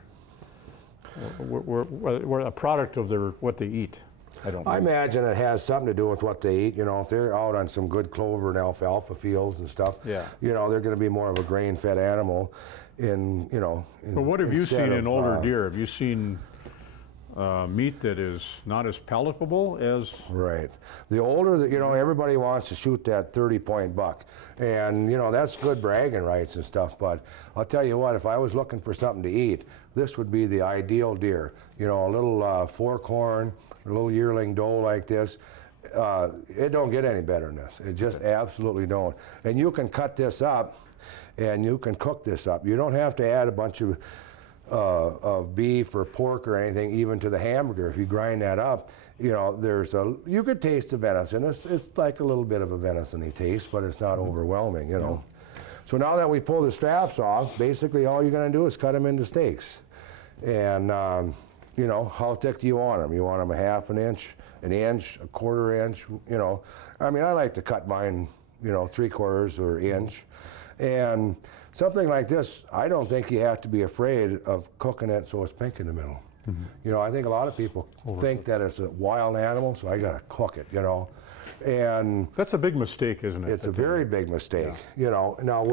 where a product of their what they eat? I don't know. I imagine it has something to do with what they eat. You know, if they're out on some good clover and alfalfa fields and stuff, Yeah. you know, they're going to be more of a grain-fed animal. In, you know. But what have you instead seen in of, older deer? Have you seen meat that is not as palatable as? Right. The older, you know, everybody wants to shoot that 30-point buck. And, you know, that's good bragging rights and stuff. But I'll tell you what, if I was looking for something to eat, this would be the ideal deer. You know, a little fork horn, a little yearling doe like this. It don't get any better than this. It just absolutely don't. And you can cut this up and you can cook this up. You don't have to add a bunch of beef or pork or anything even to the hamburger. If you grind that up, you know, you could taste the venison. It's like a little bit of a venison-y taste, but it's not overwhelming, you know. So now that we pull the straps off, basically all you're going to do is cut them into steaks. And, you know, how thick do you want them? You want them a half an inch, a quarter inch, you know. I mean, I like to cut mine, you know, 3/4 or inch. And something like this, I don't think you have to be afraid of cooking it so it's pink in the middle. You know, I think a lot of people think that it's a wild animal, so I got to cook it, you know. And That's a big mistake, isn't it? it's a very big mistake, you know. Now,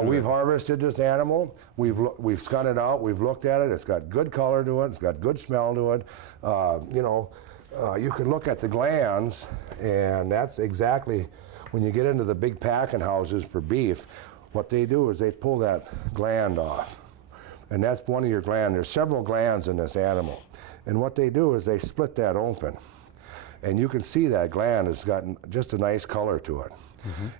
we've harvested this animal, we've skun it out, we've looked at it, it's got good color to it, it's got good smell to it. You know, you can look at the glands, and that's exactly, when you get into the big packing houses for beef, what they do is they pull that gland off. And that's one of your glands. There's several glands in this animal. And what they do is they split that open. And you can see that gland has got just a nice color to it.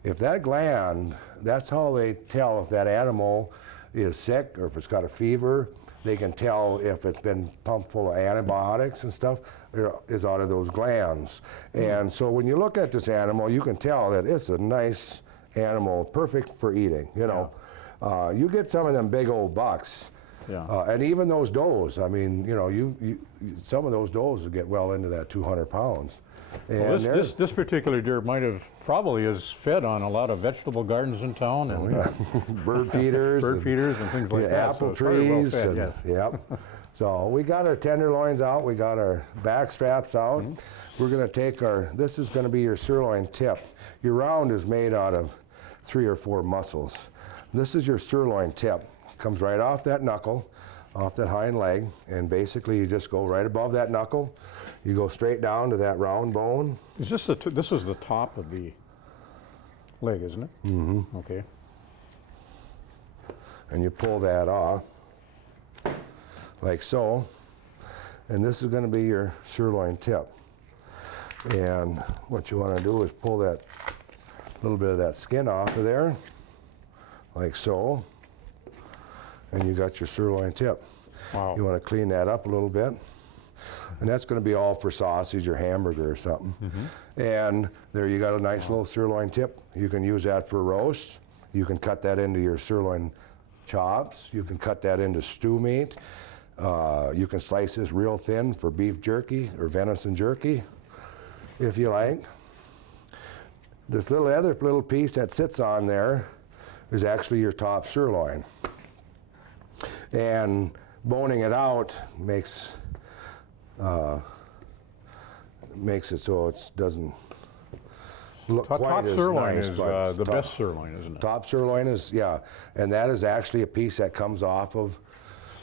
If that gland, that's how they tell if that animal is sick or if it's got a fever. They can tell if it's been pumped full of antibiotics and stuff, is out of those glands. And so when you look at this animal, you can tell that it's a nice animal, perfect for eating, you know. You get some of them big old bucks, and even those does. I mean, you know, some of those does will get well into that 200 pounds. And Well, this particular deer probably is fed on a lot of vegetable gardens in town and bird feeders, and things like that. apple so it's very well trees, fed, and, yes. yep. So we got our tenderloins out, we got our back straps out. We're going to take this is going to be your sirloin tip. Your round is made out of 3 or 4 muscles. This is your sirloin tip. Comes right off that knuckle, off that hind leg, and basically you just go right above that knuckle. You go straight down to that round bone. Is this this is the top of the leg, isn't it? Mm-hmm. Okay. And you pull that off, like so. And this is going to be your sirloin tip. And what you want to do is pull that little bit of that skin off of there, like so. And you got your sirloin tip. Wow. You want to clean that up a little bit. And that's going to be all for sausage or hamburger or something. And there you got a nice little sirloin tip. You can use that for roast. You can cut that into your sirloin chops. You can cut that into stew meat. You can slice this real thin for beef jerky or venison jerky, if you like. This other little piece that sits on there is actually your top sirloin. And boning it out makes it so it doesn't look quite Top as sirloin nice. is But the best sirloin, isn't it? top sirloin is, yeah, and that is actually a piece that comes off of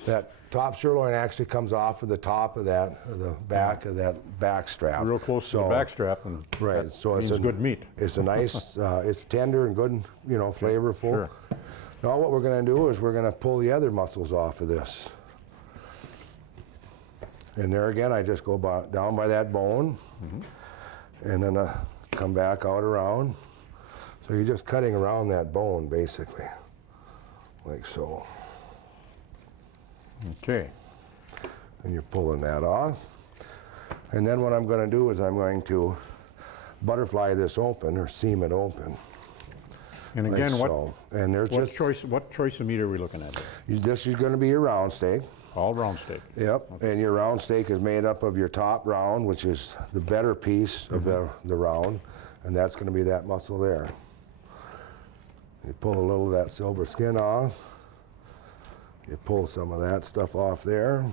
that. Top sirloin actually comes off of the top of that, or the back of that back strap. Real close to the back strap, and Right, that so means it's good meat. It's a nice, it's tender and good, you know, flavorful. Sure. Now what we're going to do is we're going to pull the other muscles off of this. And there again, I just go down by that bone, and then come back out around. So you're just cutting around that bone, basically, like so. Okay. And you're pulling that off. And then what I'm going to do is I'm going to butterfly this open, or seam it open. And again, like what, so. And there's what choice of meat are we looking at here? this is going to be your round steak. All round steak. Yep, Okay. and your round steak is made up of your top round, which is the better piece of the round, and that's going to be that muscle there. You pull a little of that silver skin off, you pull some of that stuff off there,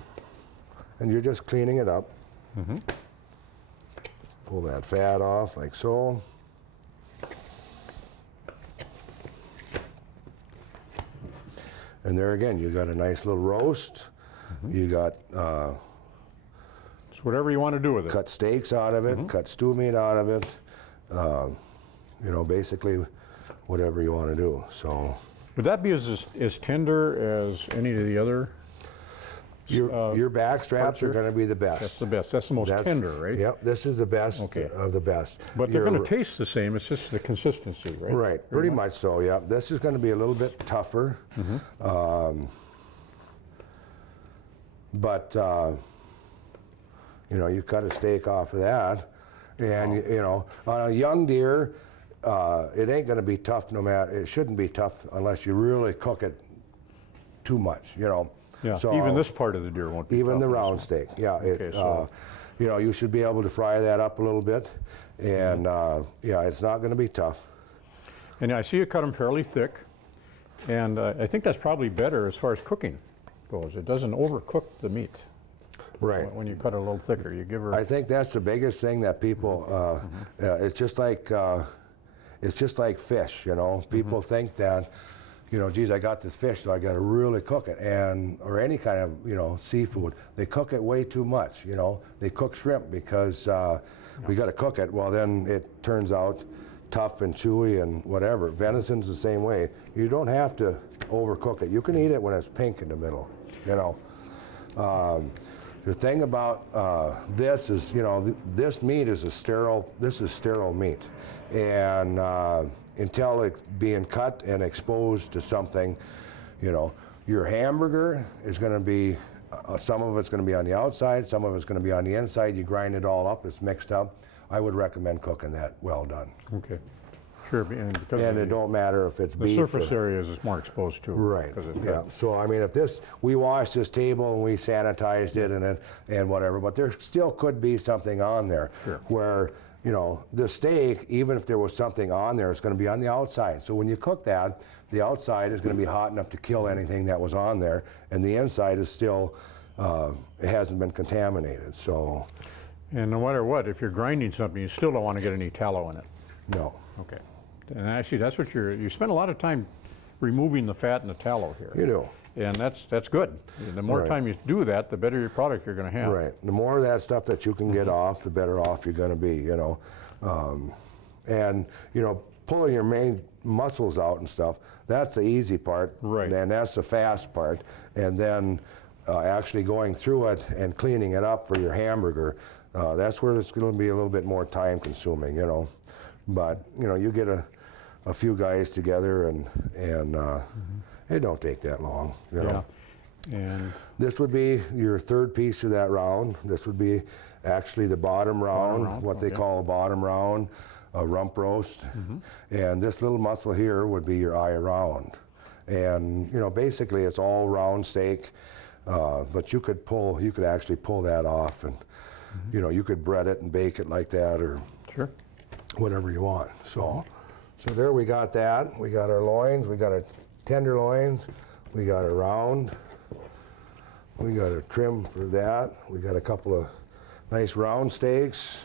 and you're just cleaning it up. Pull that fat off like so. And there again, you got a nice little roast. You got It's whatever you want to do with it. cut steaks out of it, cut stew meat out of it. You know, basically whatever you want to do. So Would that be as tender as any of the other? your back straps are going to be the best. That's the best. That's the most tender, right? Yep, this is the best of the best. But they're going to taste the same. It's just the consistency, right? Right, pretty much so, yeah. This is going to be a little bit tougher. But, you know, you cut a steak off of that, and, you know, on a young deer, it ain't going to be tough no matter, it shouldn't be tough unless you really cook it too much, you know. Yeah, so, even this part of the deer won't be even tough the in this round one. steak, yeah. Okay, so you know, you should be able to fry that up a little bit, and yeah, it's not going to be tough. And I see you cut them fairly thick, and I think that's probably better as far as cooking goes. It doesn't overcook the meat. Right. When you cut it a little thicker, you give her. I think that's the biggest thing that people. It's just like fish, you know. People think that, you know, geez, I got this fish, so I got to really cook it, or any kind of, you know, seafood. They cook it way too much, you know. They cook shrimp because we got to cook it. Well, then it turns out tough and chewy and whatever. Venison's the same way. You don't have to overcook it. You can eat it when it's pink in the middle, you know. The thing about this is, you know, this meat is sterile meat. And until it's being cut and exposed to something, you know, your hamburger is going to be, some of it's going to be on the outside, some of it's going to be on the inside. You grind it all up, it's mixed up. I would recommend cooking that well done. Okay. Sure, and because And it don't matter if it's beef. the surface areas is more exposed to. Right. Yeah. So I mean, if we washed this table and we sanitized it and whatever, but there still could be something on there where, you know, the steak, even if there was something on there, it's going to be on the outside. So when you cook that, the outside is going to be hot enough to kill anything that was on there, and the inside is still, it hasn't been contaminated. So. And no matter what, if you're grinding something, you still don't want to get any tallow in it. No. Okay. And actually, that's what you spend a lot of time removing the fat and the tallow here. You do. And that's good. The more time you do that, the better your product you're going to have. Right. The more of that stuff that you can get off, the better off you're going to be, you know. And, you know, pulling your main muscles out and stuff, that's the easy part. Right. And that's the fast part. And then actually going through it and cleaning it up for your hamburger, that's where it's going to be a little bit more time consuming, you know. But, you know, you get a few guys together and it don't take that long, you know. And this would be your third piece of that round. This would be actually the bottom round, what they call a bottom round, a rump roast. And this little muscle here would be your eye round. And, you know, basically it's all round steak, but you could actually pull that off, and, you know, you could bread it and bake it like that, or whatever you want. So there we got that. We got our loins, we got our tenderloins, we got a round, we got a trim for that. We got a couple of nice round steaks.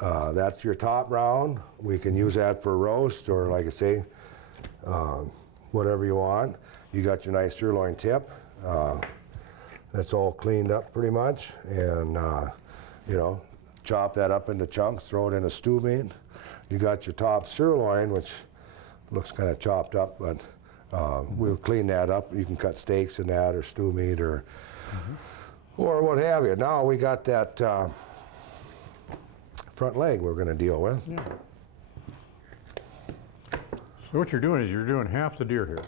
That's your top round. We can use that for roast, or like I say, whatever you want. You got your nice sirloin tip. That's all cleaned up pretty much, and you know, chop that up into chunks, throw it in a stew meat. You got your top sirloin, which looks kind of chopped up, but we'll clean that up. You can cut steaks in that, or stew meat, or or what have you. Now we got that front leg we're going to deal with. Yeah. So what you're doing is you're doing half the deer here.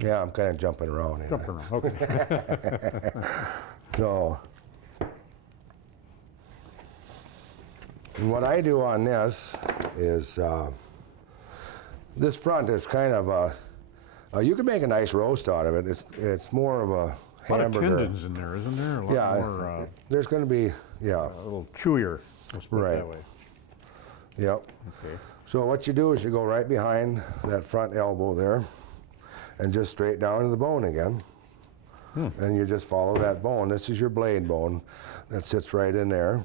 Yeah, I'm kind of jumping around here. Jumping around, okay. So, and what I do on this is, this front is kind of a, you can make a nice roast out of it. It's more of a hamburger. A lot of tendons in there, isn't there? A lot more, there's going to be, a little chewier, let's put it that way. Yep. Okay. So what you do is you go right behind that front elbow there and just straight down to the bone again. And you just follow that bone. This is your blade bone that sits right in there.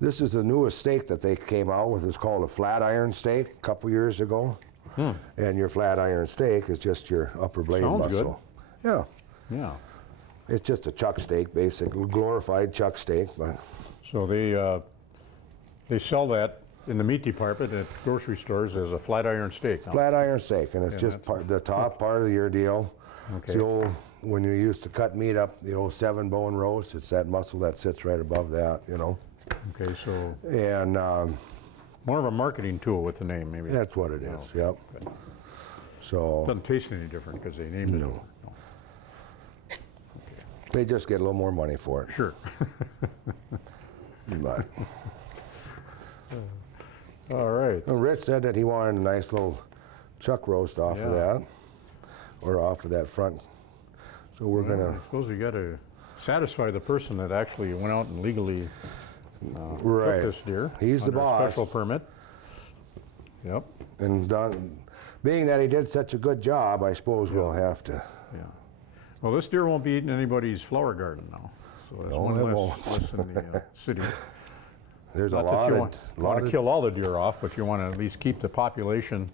This is the newest steak that they came out with. It's called a flat iron steak a couple years ago. And your flat iron steak is just your upper blade muscle. Good. Yeah. Yeah. It's just a chuck steak, basically, glorified chuck steak. But so they sell that in the meat department at grocery stores as a flat iron steak. Flat iron steak, and it's just the top part of your deal. Okay. It's the old, when you used to cut meat up, the old 7-bone roast, it's that muscle that sits right above that, you know. Okay, so. And more of a marketing tool with the name, maybe. That's what it is, yep. Okay. So. Doesn't taste any different because they named it. No. Okay. They just get a little more money for it. Sure. But. All right. Well, Rich said that he wanted a nice little chuck roast off of that, or off of that front. So we're gonna. I suppose you got to satisfy the person that actually went out and legally took this deer. He's the boss. Special permit. Yep. And being that he did such a good job, I suppose we'll have to. Yeah. Well, this deer won't be eating anybody's flower garden now, so that's one less in the city. There's Not a lot you of. want to kill all the deer off, but you want to at least keep the population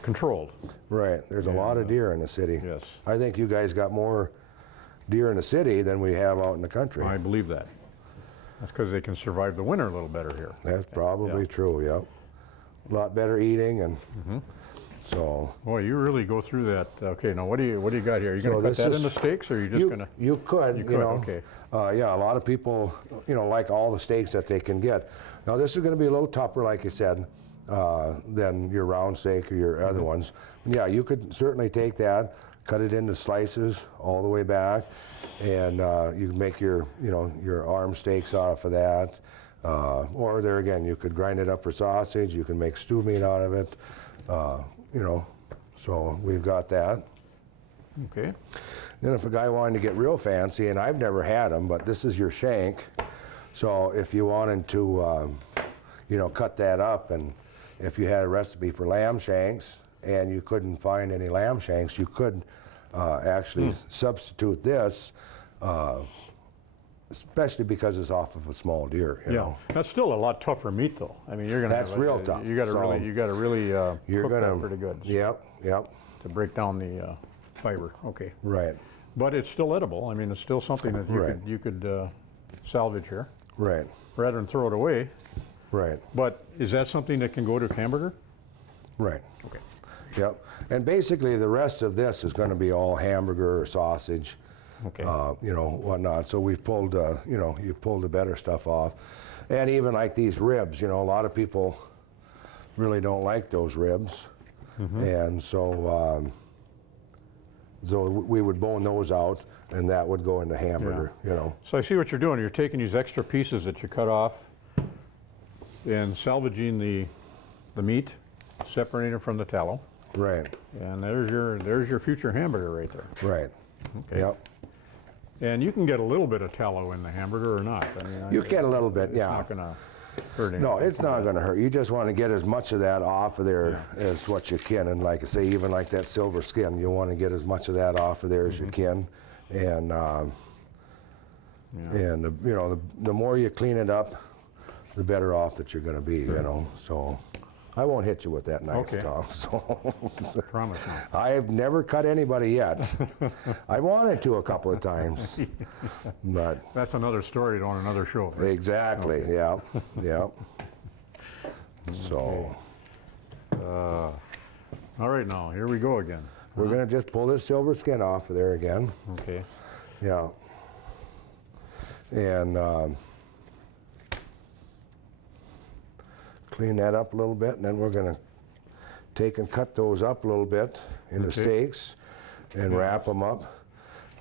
controlled. Right. There's a lot of deer in the city. Yes. I think you guys got more deer in the city than we have out in the country. I believe that. That's because they can survive the winter a little better here. That's probably true. Yep. A lot better eating and. So. Boy, you really go through that. Okay, now what do you got here? Are you going to cut that into steaks, or are you just going to? You could. You know. Okay. Yeah, a lot of people, like all the steaks that they can get. Now this is going to be a little tougher, like you said, than your round steak or your other ones. Yeah, you could certainly take that, cut it into slices all the way back, and you can make your arm steaks off of that. Or there again, you could grind it up for sausage. You can make stew meat out of it. So we've got that. Okay. Then if a guy wanted to get real fancy, and I've never had them, but this is your shank. So if you wanted to, cut that up, and if you had a recipe for lamb shanks and you couldn't find any lamb shanks, you could actually substitute this, especially because it's off of a small deer. You know. That's still a lot tougher meat, though. I mean, you're gonna. That's real tough. You got to really cook that pretty good. Yep. To break down the fiber. Okay. Right. But it's still edible. I mean, it's still something that you could salvage here. Right. Rather than throw it away. Right. But is that something that can go to hamburger? Right. Okay. Yep. And basically, the rest of this is going to be all hamburger or sausage. Okay. Whatnot. So we've pulled, you pulled the better stuff off. And even like these ribs, a lot of people really don't like those ribs. And so, we would bone those out, and that would go into hamburger, So I see what you're doing. You're taking these extra pieces that you cut off and salvaging the meat, separating it from the tallow. Right. And there's your future hamburger right there. Right. Okay. Yep. And you can get a little bit of tallow in the hamburger or not. I mean, you get a little bit, it's not going to hurt anything. No, it's not going to hurt. You just want to get as much of that off of there as what you can. And like I say, even like that silver skin, you want to get as much of that off of there as you can. And the more you clean it up, the better off that you're going to be. So. I won't hit you with that knife, Tom. So promise me. I've never cut anybody yet. I wanted to a couple of times, but that's another story on another show. Right? Exactly. Okay. Yeah. So. All right, now here we go again. We're going to just pull this silver skin off of there again. Okay. Yeah. And clean that up a little bit, and then we're going to take and cut those up a little bit into steaks and wrap them up.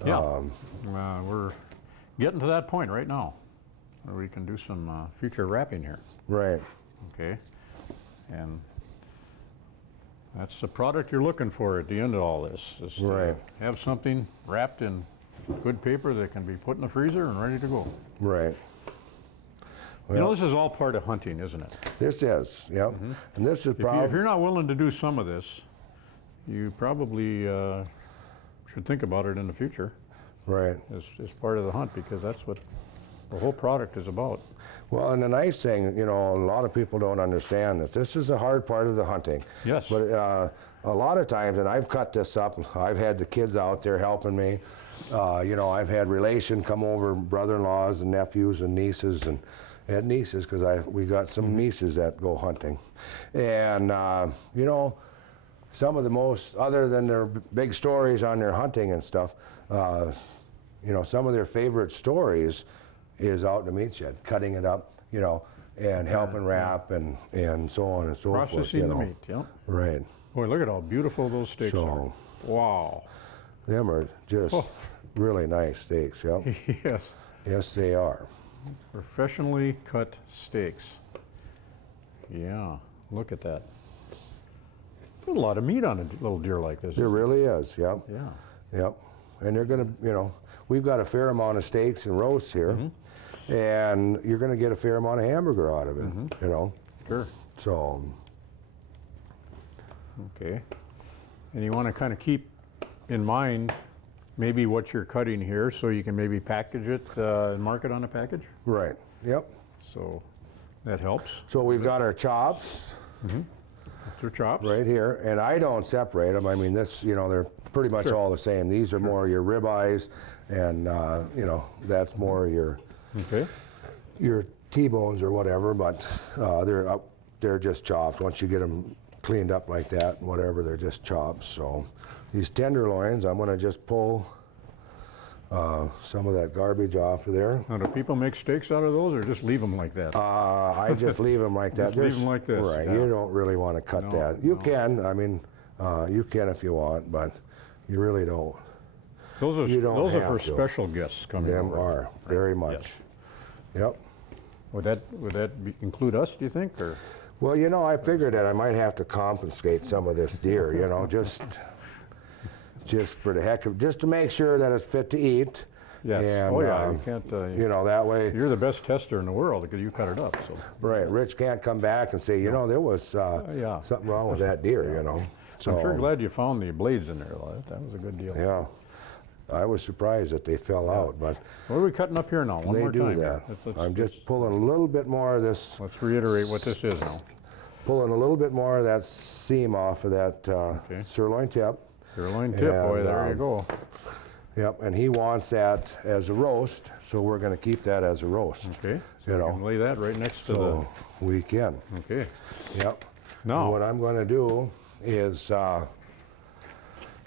Yeah. We're getting to that point right now where we can do some future wrapping here. Right. Okay. And that's the product you're looking for at the end of all this, is to have something wrapped in good paper that can be put in the freezer and ready to go. Right. Well, you know, this is all part of hunting, isn't it? This is, yep. And this is probably... If you're not willing to do some of this, you probably should think about it in the future. Right. As part of the hunt, because that's what the whole product is about. Well, and the nice thing, you know, a lot of people don't understand this. This is a hard part of the hunting. Yes. But a lot of times, and I've cut this up, I've had the kids out there helping me. You know, I've had relation come over, brother-in-laws and nephews and nieces, and nieces, because we got some nieces that go hunting. And, you know, some of the most, other than their big stories on their hunting and stuff, you know, some of their favorite stories is out in the meat shed, cutting it up, you know, and helping wrap and so on and so forth. Processing the meat, yeah. Right. Boy, look at how beautiful those steaks are. Wow. Them are just really nice steaks, yeah. Yes. Yes, they are. Professionally cut steaks. Yeah, look at that. Put a lot of meat on a little deer like this. There really is, yep. Yeah. Yep. And they're going to, you know, we've got a fair amount of steaks and roasts here, and you're going to get a fair amount of hamburger out of it, you know. Sure. So. Okay. And you want to kind of keep in mind maybe what you're cutting here, so you can maybe package it and mark it on a package? Right. Yep. So that helps. So we've got our chops. That's your chops. Right here, and I don't separate them. I mean, this, you know, they're pretty much all the same. These are more your ribeyes, and you know, that's more your T-bones or whatever. But they're just chopped. Once you get them cleaned up like that, and whatever, they're just chops. So these tenderloins, I'm going to just pull some of that garbage off of there. Now, do people make steaks out of those, or just leave them like that? I just leave them like that. Just leave them like this. Right. Yeah. You don't really want to cut that. You can. I mean, you can if you want, but you really don't. Those are for to. special guests coming Them over. are very much. Yes. Yep. Would that include us, do you think, or? Well, you know, I figured that I might have to confiscate some of this deer. You know, just for the heck of, just to make sure that it's fit to eat. Yes. And, you can't. You know, that way. You're the best tester in the world because you cut it up. So. Right. Rich can't come back and say, you know, there was something wrong with that deer. You know. So, I'm sure glad you found the blades in there. That was a good deal. Yeah. I was surprised that they fell out, but what are we cutting up here now? One more time. They do that. I'm just pulling a little bit more of this. Let's reiterate what this is now. Pulling a little bit more of that seam off of that sirloin tip. Sirloin tip, boy, there you go. Yep, and he wants that as a roast, so we're going to keep that as a roast. Okay, so you know, can lay that right next to so we can. Okay. Yep. Now, and what I'm going to do is,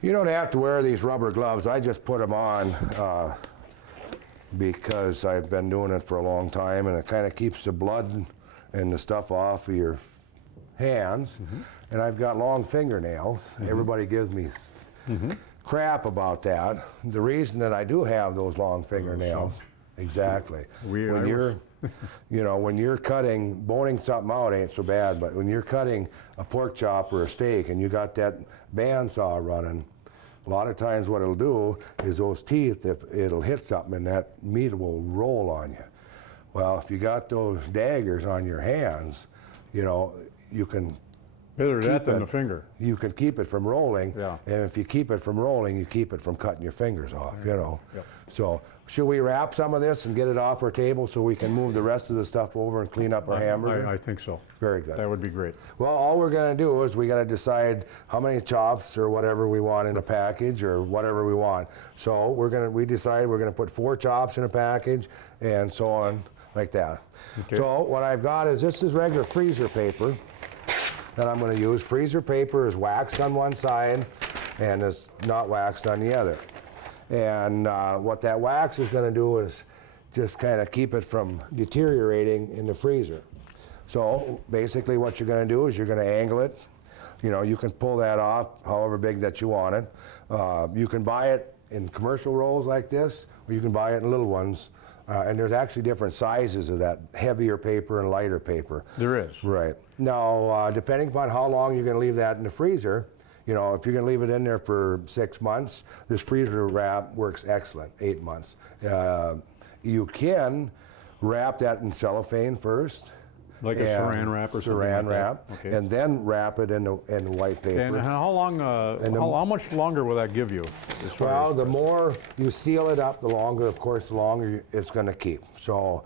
you don't have to wear these rubber gloves. I just put them on because I've been doing it for a long time, and it kind of keeps the blood and the stuff off of your hands. And I've got long fingernails. Everybody gives me crap about that. The reason that I do have those long fingernails, exactly. When you're, you know, when you're boning something out ain't so bad, but when you're cutting a pork chop or a steak and you got that bandsaw running, a lot of times what it'll do is those teeth, it'll hit something and that meat will roll on you. Well, if you got those daggers on your hands, you know, you can better that than the finger. You can keep it from rolling, yeah. And if you keep it from rolling, you keep it from cutting your fingers off, you know. Yep. So should we wrap some of this and get it off our table so we can move the rest of the stuff over and clean up our hamburger? I think so. Very good. That would be great. Well, all we're going to do is we got to decide how many chops or whatever we want in a package or whatever we want. So we decide we're going to put 4 chops in a package and so on like that. Okay. So what I've got is this is regular freezer paper that I'm going to use. Freezer paper is waxed on one side and it's not waxed on the other. And what that wax is going to do is just kind of keep it from deteriorating in the freezer. So basically what you're going to do is you're going to angle it. You know, you can pull that off however big that you want it. You can buy it in commercial rolls like this, or you can buy it in little ones. And there's actually different sizes of that, heavier paper and lighter paper. There is. Right. Now, depending upon how long you're going to leave that in the freezer, you know, if you're going to leave it in there for 6 months, this freezer wrap works excellent, 8 months. You can wrap that in cellophane first. Like a saran wrap or something saran like wrap, that. Okay. and then wrap it in white paper. And how long, how much longer will that give you? Well, the more you seal it up, the longer, of course, the longer it's going to keep. So,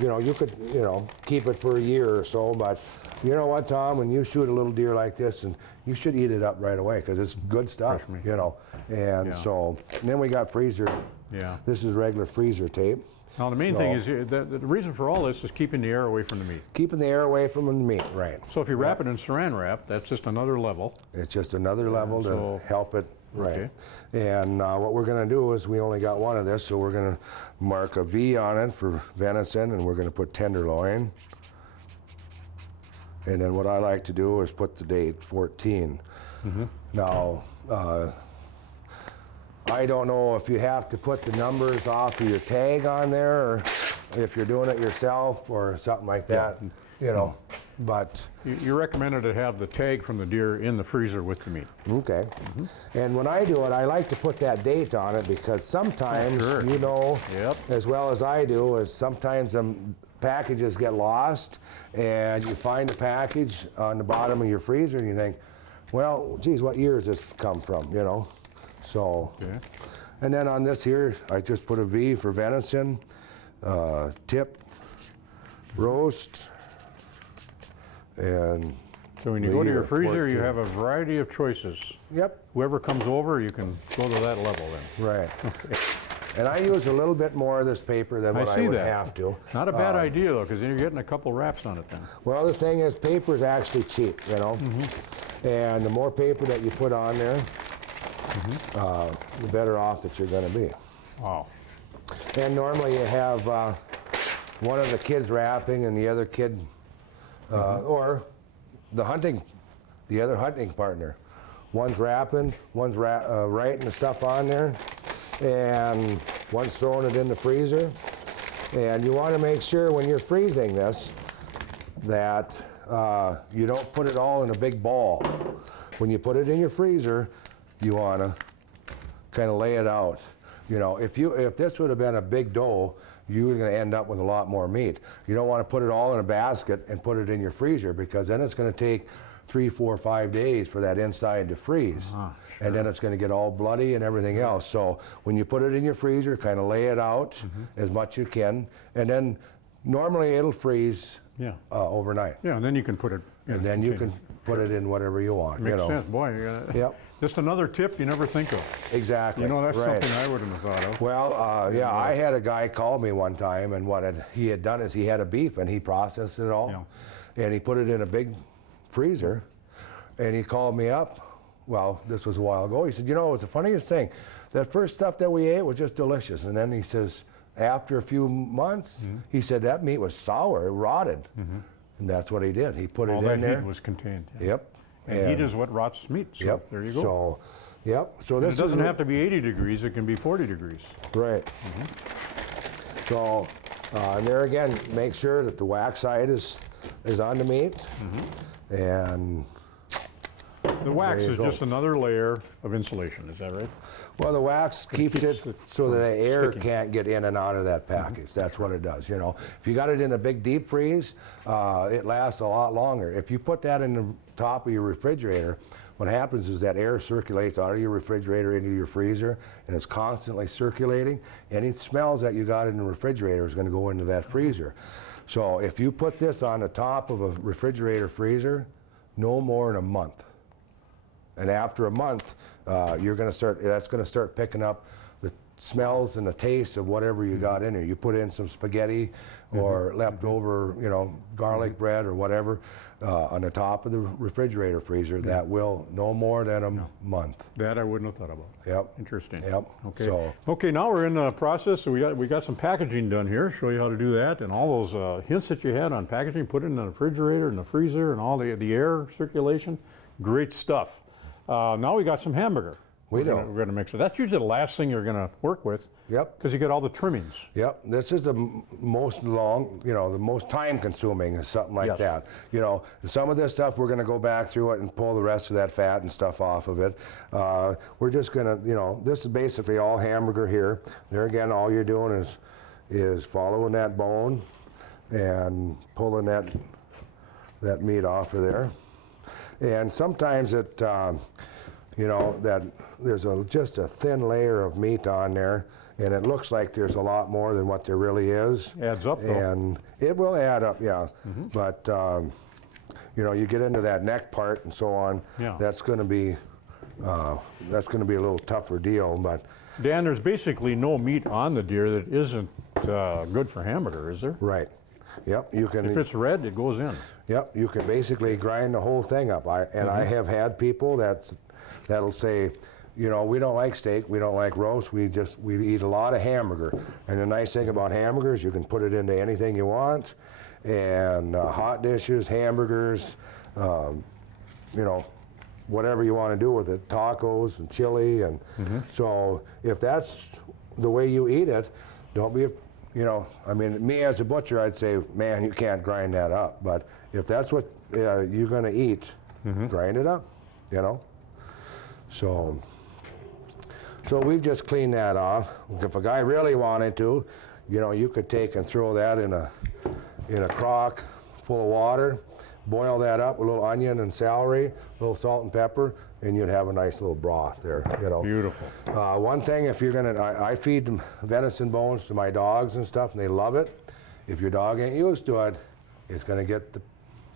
you know, you could, you know, keep it for a year or so, but you know what, Tom, when you shoot a little deer like this, and you should eat it up right away because it's good stuff, you know. And so, and then we got freezer. Yeah. This is regular freezer tape. Now the main thing is, the reason for all this is keeping the air away from the meat. Keeping the air away from the meat, right. So if you wrap it in saran wrap, that's just another level. It's just another level to help it, right. Okay. And what we're going to do is, we only got one of this, so we're going to mark a V on it for venison, and we're going to put tenderloin. And then what I like to do is put the date, 14. Now, I don't know if you have to put the numbers off of your tag on there, or if you're doing it yourself or something like that, you know, but... You recommended to have the tag from the deer in the freezer with the meat. Okay. And when I do it, I like to put that date on it, because sometimes, you know, as well as I do, is sometimes packages get lost, and you find a package on the bottom of your freezer, and you think, well, geez, what year does this come from, you know? So, and then on this here, I just put a V for venison, tip, roast, and... So when you go to your freezer, you have a variety of choices. Yep. Whoever comes over, you can go to that level then. Right. Okay. And I use a little bit more of this paper than what I would have to. Not a bad idea, though, because then you're getting a couple wraps on it then. Well, the thing is, paper is actually cheap, you know. And the more paper that you put on there, the better off that you're going to be. Wow. And normally you have one of the kids wrapping and the other kid, or the other hunting partner. One's wrapping, one's writing the stuff on there, and one's throwing it in the freezer. And you want to make sure when you're freezing this that you don't put it all in a big ball. When you put it in your freezer, you want to kind of lay it out. You know, if this would have been a big doe, you were going to end up with a lot more meat. You don't want to put it all in a basket and put it in your freezer, because then it's going to take 3, 4, 5 days for that inside to freeze. And then it's going to get all bloody and everything else. So when you put it in your freezer, kind of lay it out as much as you can, and then normally it'll freeze overnight. Yeah, and then you can put it in. And then you can put it in whatever you want. Makes you know. sense. Boy, just another tip you never think of. Exactly. You know, that's something I wouldn't have thought of. Well, I had a guy call me one time, and what he had done is he had a beef, and he processed it all, and he put it in a big freezer, and he called me up. Well, this was a while ago. He said, you know, it was the funniest thing. That first stuff that we ate was just delicious, and then he says, after a few months, he said that meat was sour, it rotted, and that's what he did. He put it in there. All that heat was contained. Yep. And heat is what rots meat, so there you go. So, so this it doesn't have to be 80 degrees, it can be 40 degrees. Right. So, and there again, make sure that the wax side is on the meat, and the wax is just another layer of insulation, is that right? Well, the wax keeps it so that the air can't get in and out of that package. That's what it does, you know. If you got it in a big deep freeze, it lasts a lot longer. If you put that in the top of your refrigerator, what happens is that air circulates out of your refrigerator into your freezer, and it's constantly circulating. Any smells that you got in the refrigerator is going to go into that freezer. So if you put this on the top of a refrigerator freezer, no more than a month. And after a month, that's going to start picking up smells and the taste of whatever you got in there. You put in some spaghetti or leftover, you know, garlic bread or whatever on the top of the refrigerator freezer. That will no more than a month. That I wouldn't have thought about. Yep. Interesting. Yep. Okay. So, okay, now we're in the process. So we got some packaging done here. Show you how to do that, and all those hints that you had on packaging. Put it in the refrigerator and the freezer and all the air circulation. Great stuff. Now we got some hamburger. We're going to mix it. That's usually the last thing you're going to work with. Yep. Because you get all the trimmings. Yep. This is the most the most time consuming is something like that. You know, some of this stuff we're going to go back through it and pull the rest of that fat and stuff off of it. We're just going to, you know, this is basically all hamburger here. There again, all you're doing is following that bone and pulling that meat off of there. And sometimes it, you know, that there's just a thin layer of meat on there, and it looks like there's a lot more than what there really is. Adds up, though. And it will add up, yeah. But you know, you get into that neck part and so on. Yeah. That's going to be a little tougher deal. But Dan, there's basically no meat on the deer that isn't good for hamburger, is there? right. Yep. You can. If it's red, it goes in. Yep. You can basically grind the whole thing up. I have had people that'll say, you know, we don't like steak, we don't like roast, we eat a lot of hamburger. And the nice thing about hamburgers, you can put it into anything you want, and hot dishes, hamburgers, you know, whatever you want to do with it, tacos and chili. And so if that's the way you eat it, don't be, you know, I mean, me as a butcher, I'd say, man, you can't grind that up. But if that's what you're going to eat, grind it up, you know. So we've just cleaned that off. If a guy really wanted to, you know, you could take and throw that in a crock full of water, boil that up with a little onion and celery, a little salt and pepper, and you'd have a nice little broth there, you know. Beautiful. One thing, if you're gonna, I feed venison bones to my dogs and stuff, and they love it. If your dog ain't used to it, it's gonna get the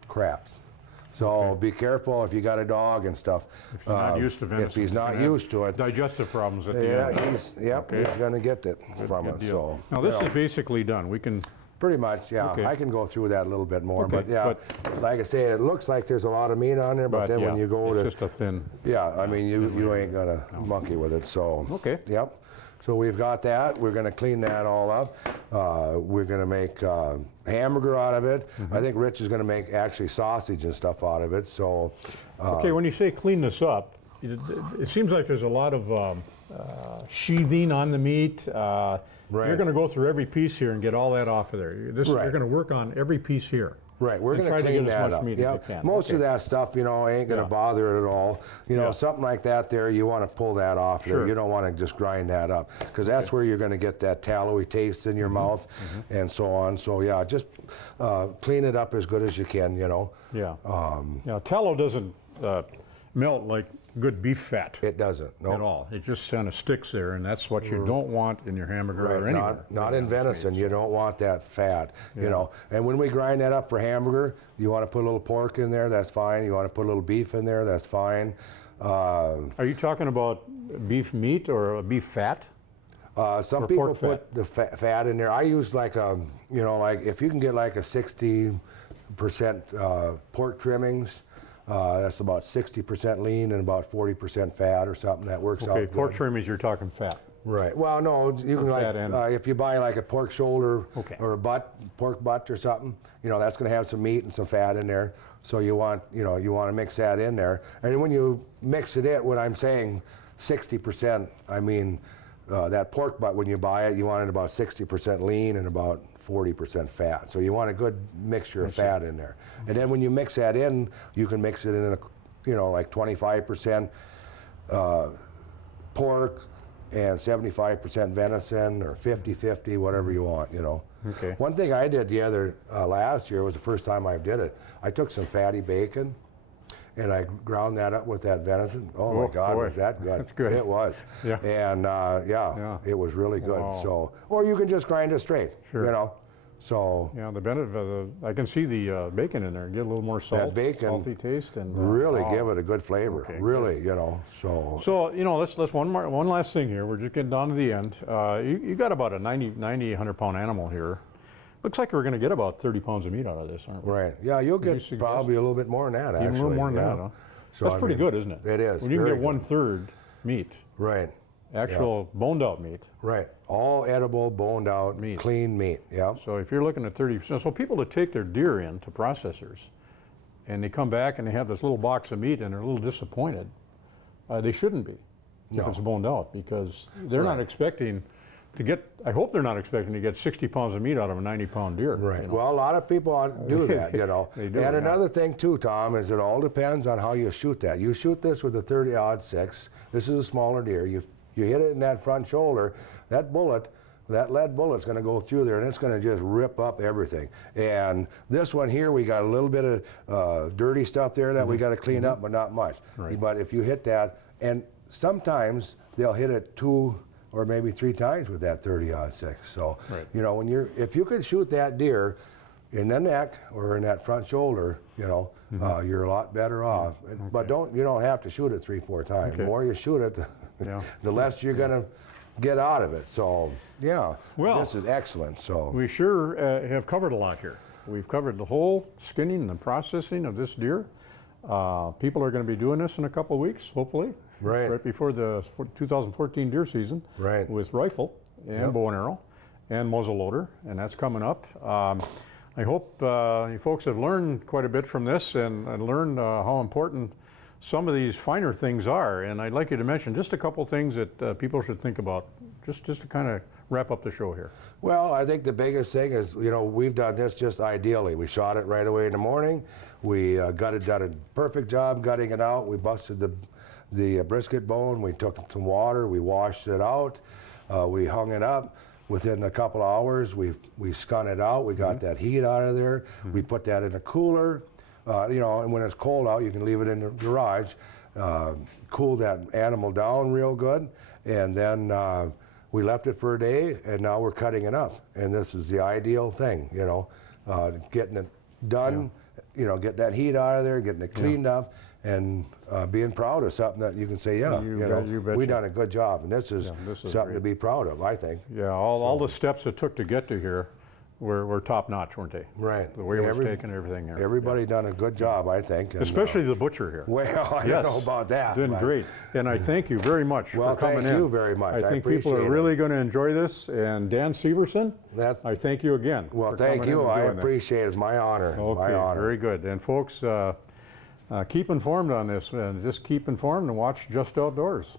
craps. So be careful if you got a dog and stuff. If he's not used to venison, if he's not used to it, digestive problems at the end. He's going to get it from it. So now this is basically done. We can pretty much, yeah. Okay. I can go through that a little bit more, Okay, but yeah, like I say, it looks like there's a lot of meat on there, but then when you go it's just a thin. yeah, I mean you ain't gonna monkey with it. So Okay. Yep. So we've got that. We're going to clean that all up. We're going to make hamburger out of it. I think Rich is going to make actually sausage and stuff out of it. So, Okay, when you say clean this up, it seems like there's a lot of sheathing on the meat. Right. You're going to go through every piece here and get all that off of there. You're going to work on every piece here. right, we're And going to try to clean get as that much up. meat as Yep. you can. Most Okay. of that stuff, you know, ain't going to Yeah. bother it at all. You know, Yeah. something like that there, you want to pull that off there. Sure. You don't want to just grind that up because that's where you're going to get that tallowy taste in your mouth and so on. So yeah, just clean it up as good as you can, you know. Yeah. Tallow doesn't melt like good beef fat It doesn't, no. at all. It just kind of sticks there, and that's what you don't want in your hamburger or Right, anywhere. not in venison. You don't want that fat, you know. And when we grind that up for hamburger, you want to put a little pork in there, that's fine. You want to put a little beef in there, that's fine. Are you talking about beef meat or beef fat? Some Or people pork put the fat in there. I use like you know, like if you can get like a 60% pork trimmings, that's about 60% lean and about 40% fat or something. That works out Okay, good. pork trimmings, you're talking fat. Right. Well, no, you can fat end. like if you buy like a pork shoulder Okay. or a pork butt or something, you know, that's going to have some meat and some fat in there. So you want to mix that in there. And when you mix it in, when I'm saying 60%, I mean that pork butt when you buy it, you want it about 60% lean and about 40% fat. So you want a good mixture of fat in there. And then when you mix that in, you can mix it in like 25% pork and 75% venison or 50-50, whatever you want, you know. Okay. One thing I did last year was the first time I did it. I took some fatty bacon and I ground that up with that venison. Oh my God, boy. was that good. That's good. It was. Yeah. And Yeah. it was really good. Wow. So, or you can just grind it straight, Sure. you know. So Yeah, the benefit of I can see the bacon in there. Get a little more salt, that bacon salty taste, and really give it a good flavor. Okay, really, you know. So you know, let's one last thing here. We're just getting down to the end. You got about a 90, 100 pound animal here. Looks like we're going to get about 30 pounds of meat out of this, aren't we? Right. Yeah, you'll get probably a little bit more than that. Actually, Even a little more than that. Huh? So that's pretty good, isn't it? It is. When you can very get 1/3 meat, right. actual boned out meat. Right. All edible, boned out, Meat. clean meat. Yeah. So if you're looking at 30%, so people that take their deer in to processors, and they come back and they have this little box of meat and they're a little disappointed, they shouldn't be if it's boned out, because they're not expecting to get, I hope they're not expecting to get 60 pounds of meat out of a 90-pound deer. Right. You know? Well, a lot of people do that, you know. They do, and yeah. another thing too, Tom, is it all depends on how you shoot that. You shoot this with a 30-06. This is a smaller deer. You hit it in that front shoulder. That bullet, that lead bullet's going to go through there, and it's going to just rip up everything. And this one here, we got a little bit of dirty stuff there that we got to clean up, but not much. Right. But if you hit that, and sometimes they'll hit it 2 or maybe 3 times with that 30-06. So, you know, if you could shoot that deer in the neck or in that front shoulder, you know, you're a lot better off. Okay. But you don't have to shoot it 3-4 times. The more you shoot it, the less you're going to get out of it. So, yeah, this is excellent. So we sure have covered a lot here. We've covered the whole skinning and the processing of this deer. People are going to be doing this in a couple of weeks, hopefully. Right before the 2014 deer season. Right. With rifle and bow and arrow and muzzle loader, and that's coming up. I hope you folks have learned quite a bit from this and learned how important some of these finer things are. And I'd like you to mention just a couple things that people should think about, just to kind of wrap up the show here. Well, I think the biggest thing is, you know, we've done this just ideally. We shot it right away in the morning. We done a perfect job gutting it out. We busted the brisket bone. We took some water. We washed it out. We hung it up. Within a couple hours, we skun it out. We got that heat out of there. We put that in a cooler. You know, and when it's cold out, you can leave it in the garage. Cool that animal down real good, and then we left it for a day, and now we're cutting it up. And this is the ideal thing, you know, getting it done. You know, get that heat out of there, getting it cleaned up, and being proud of something that you can say, we done a good job, and this is something great to be proud of, I think. Yeah, all the steps it took to get to here were top notch, weren't they? Right. The way it was taken, everything here. Everybody done a good job, I think. And, especially the butcher here. Well, I don't know about that. Doing great. And I thank you very much for coming in. Thank you very much. I think people are really going to enjoy this. And Dan Severson, I thank you again. Well, thank you. I appreciate it. It's my honor. Okay, my honor. Very good. And folks, keep informed on this, and just keep informed and watch Just Outdoors.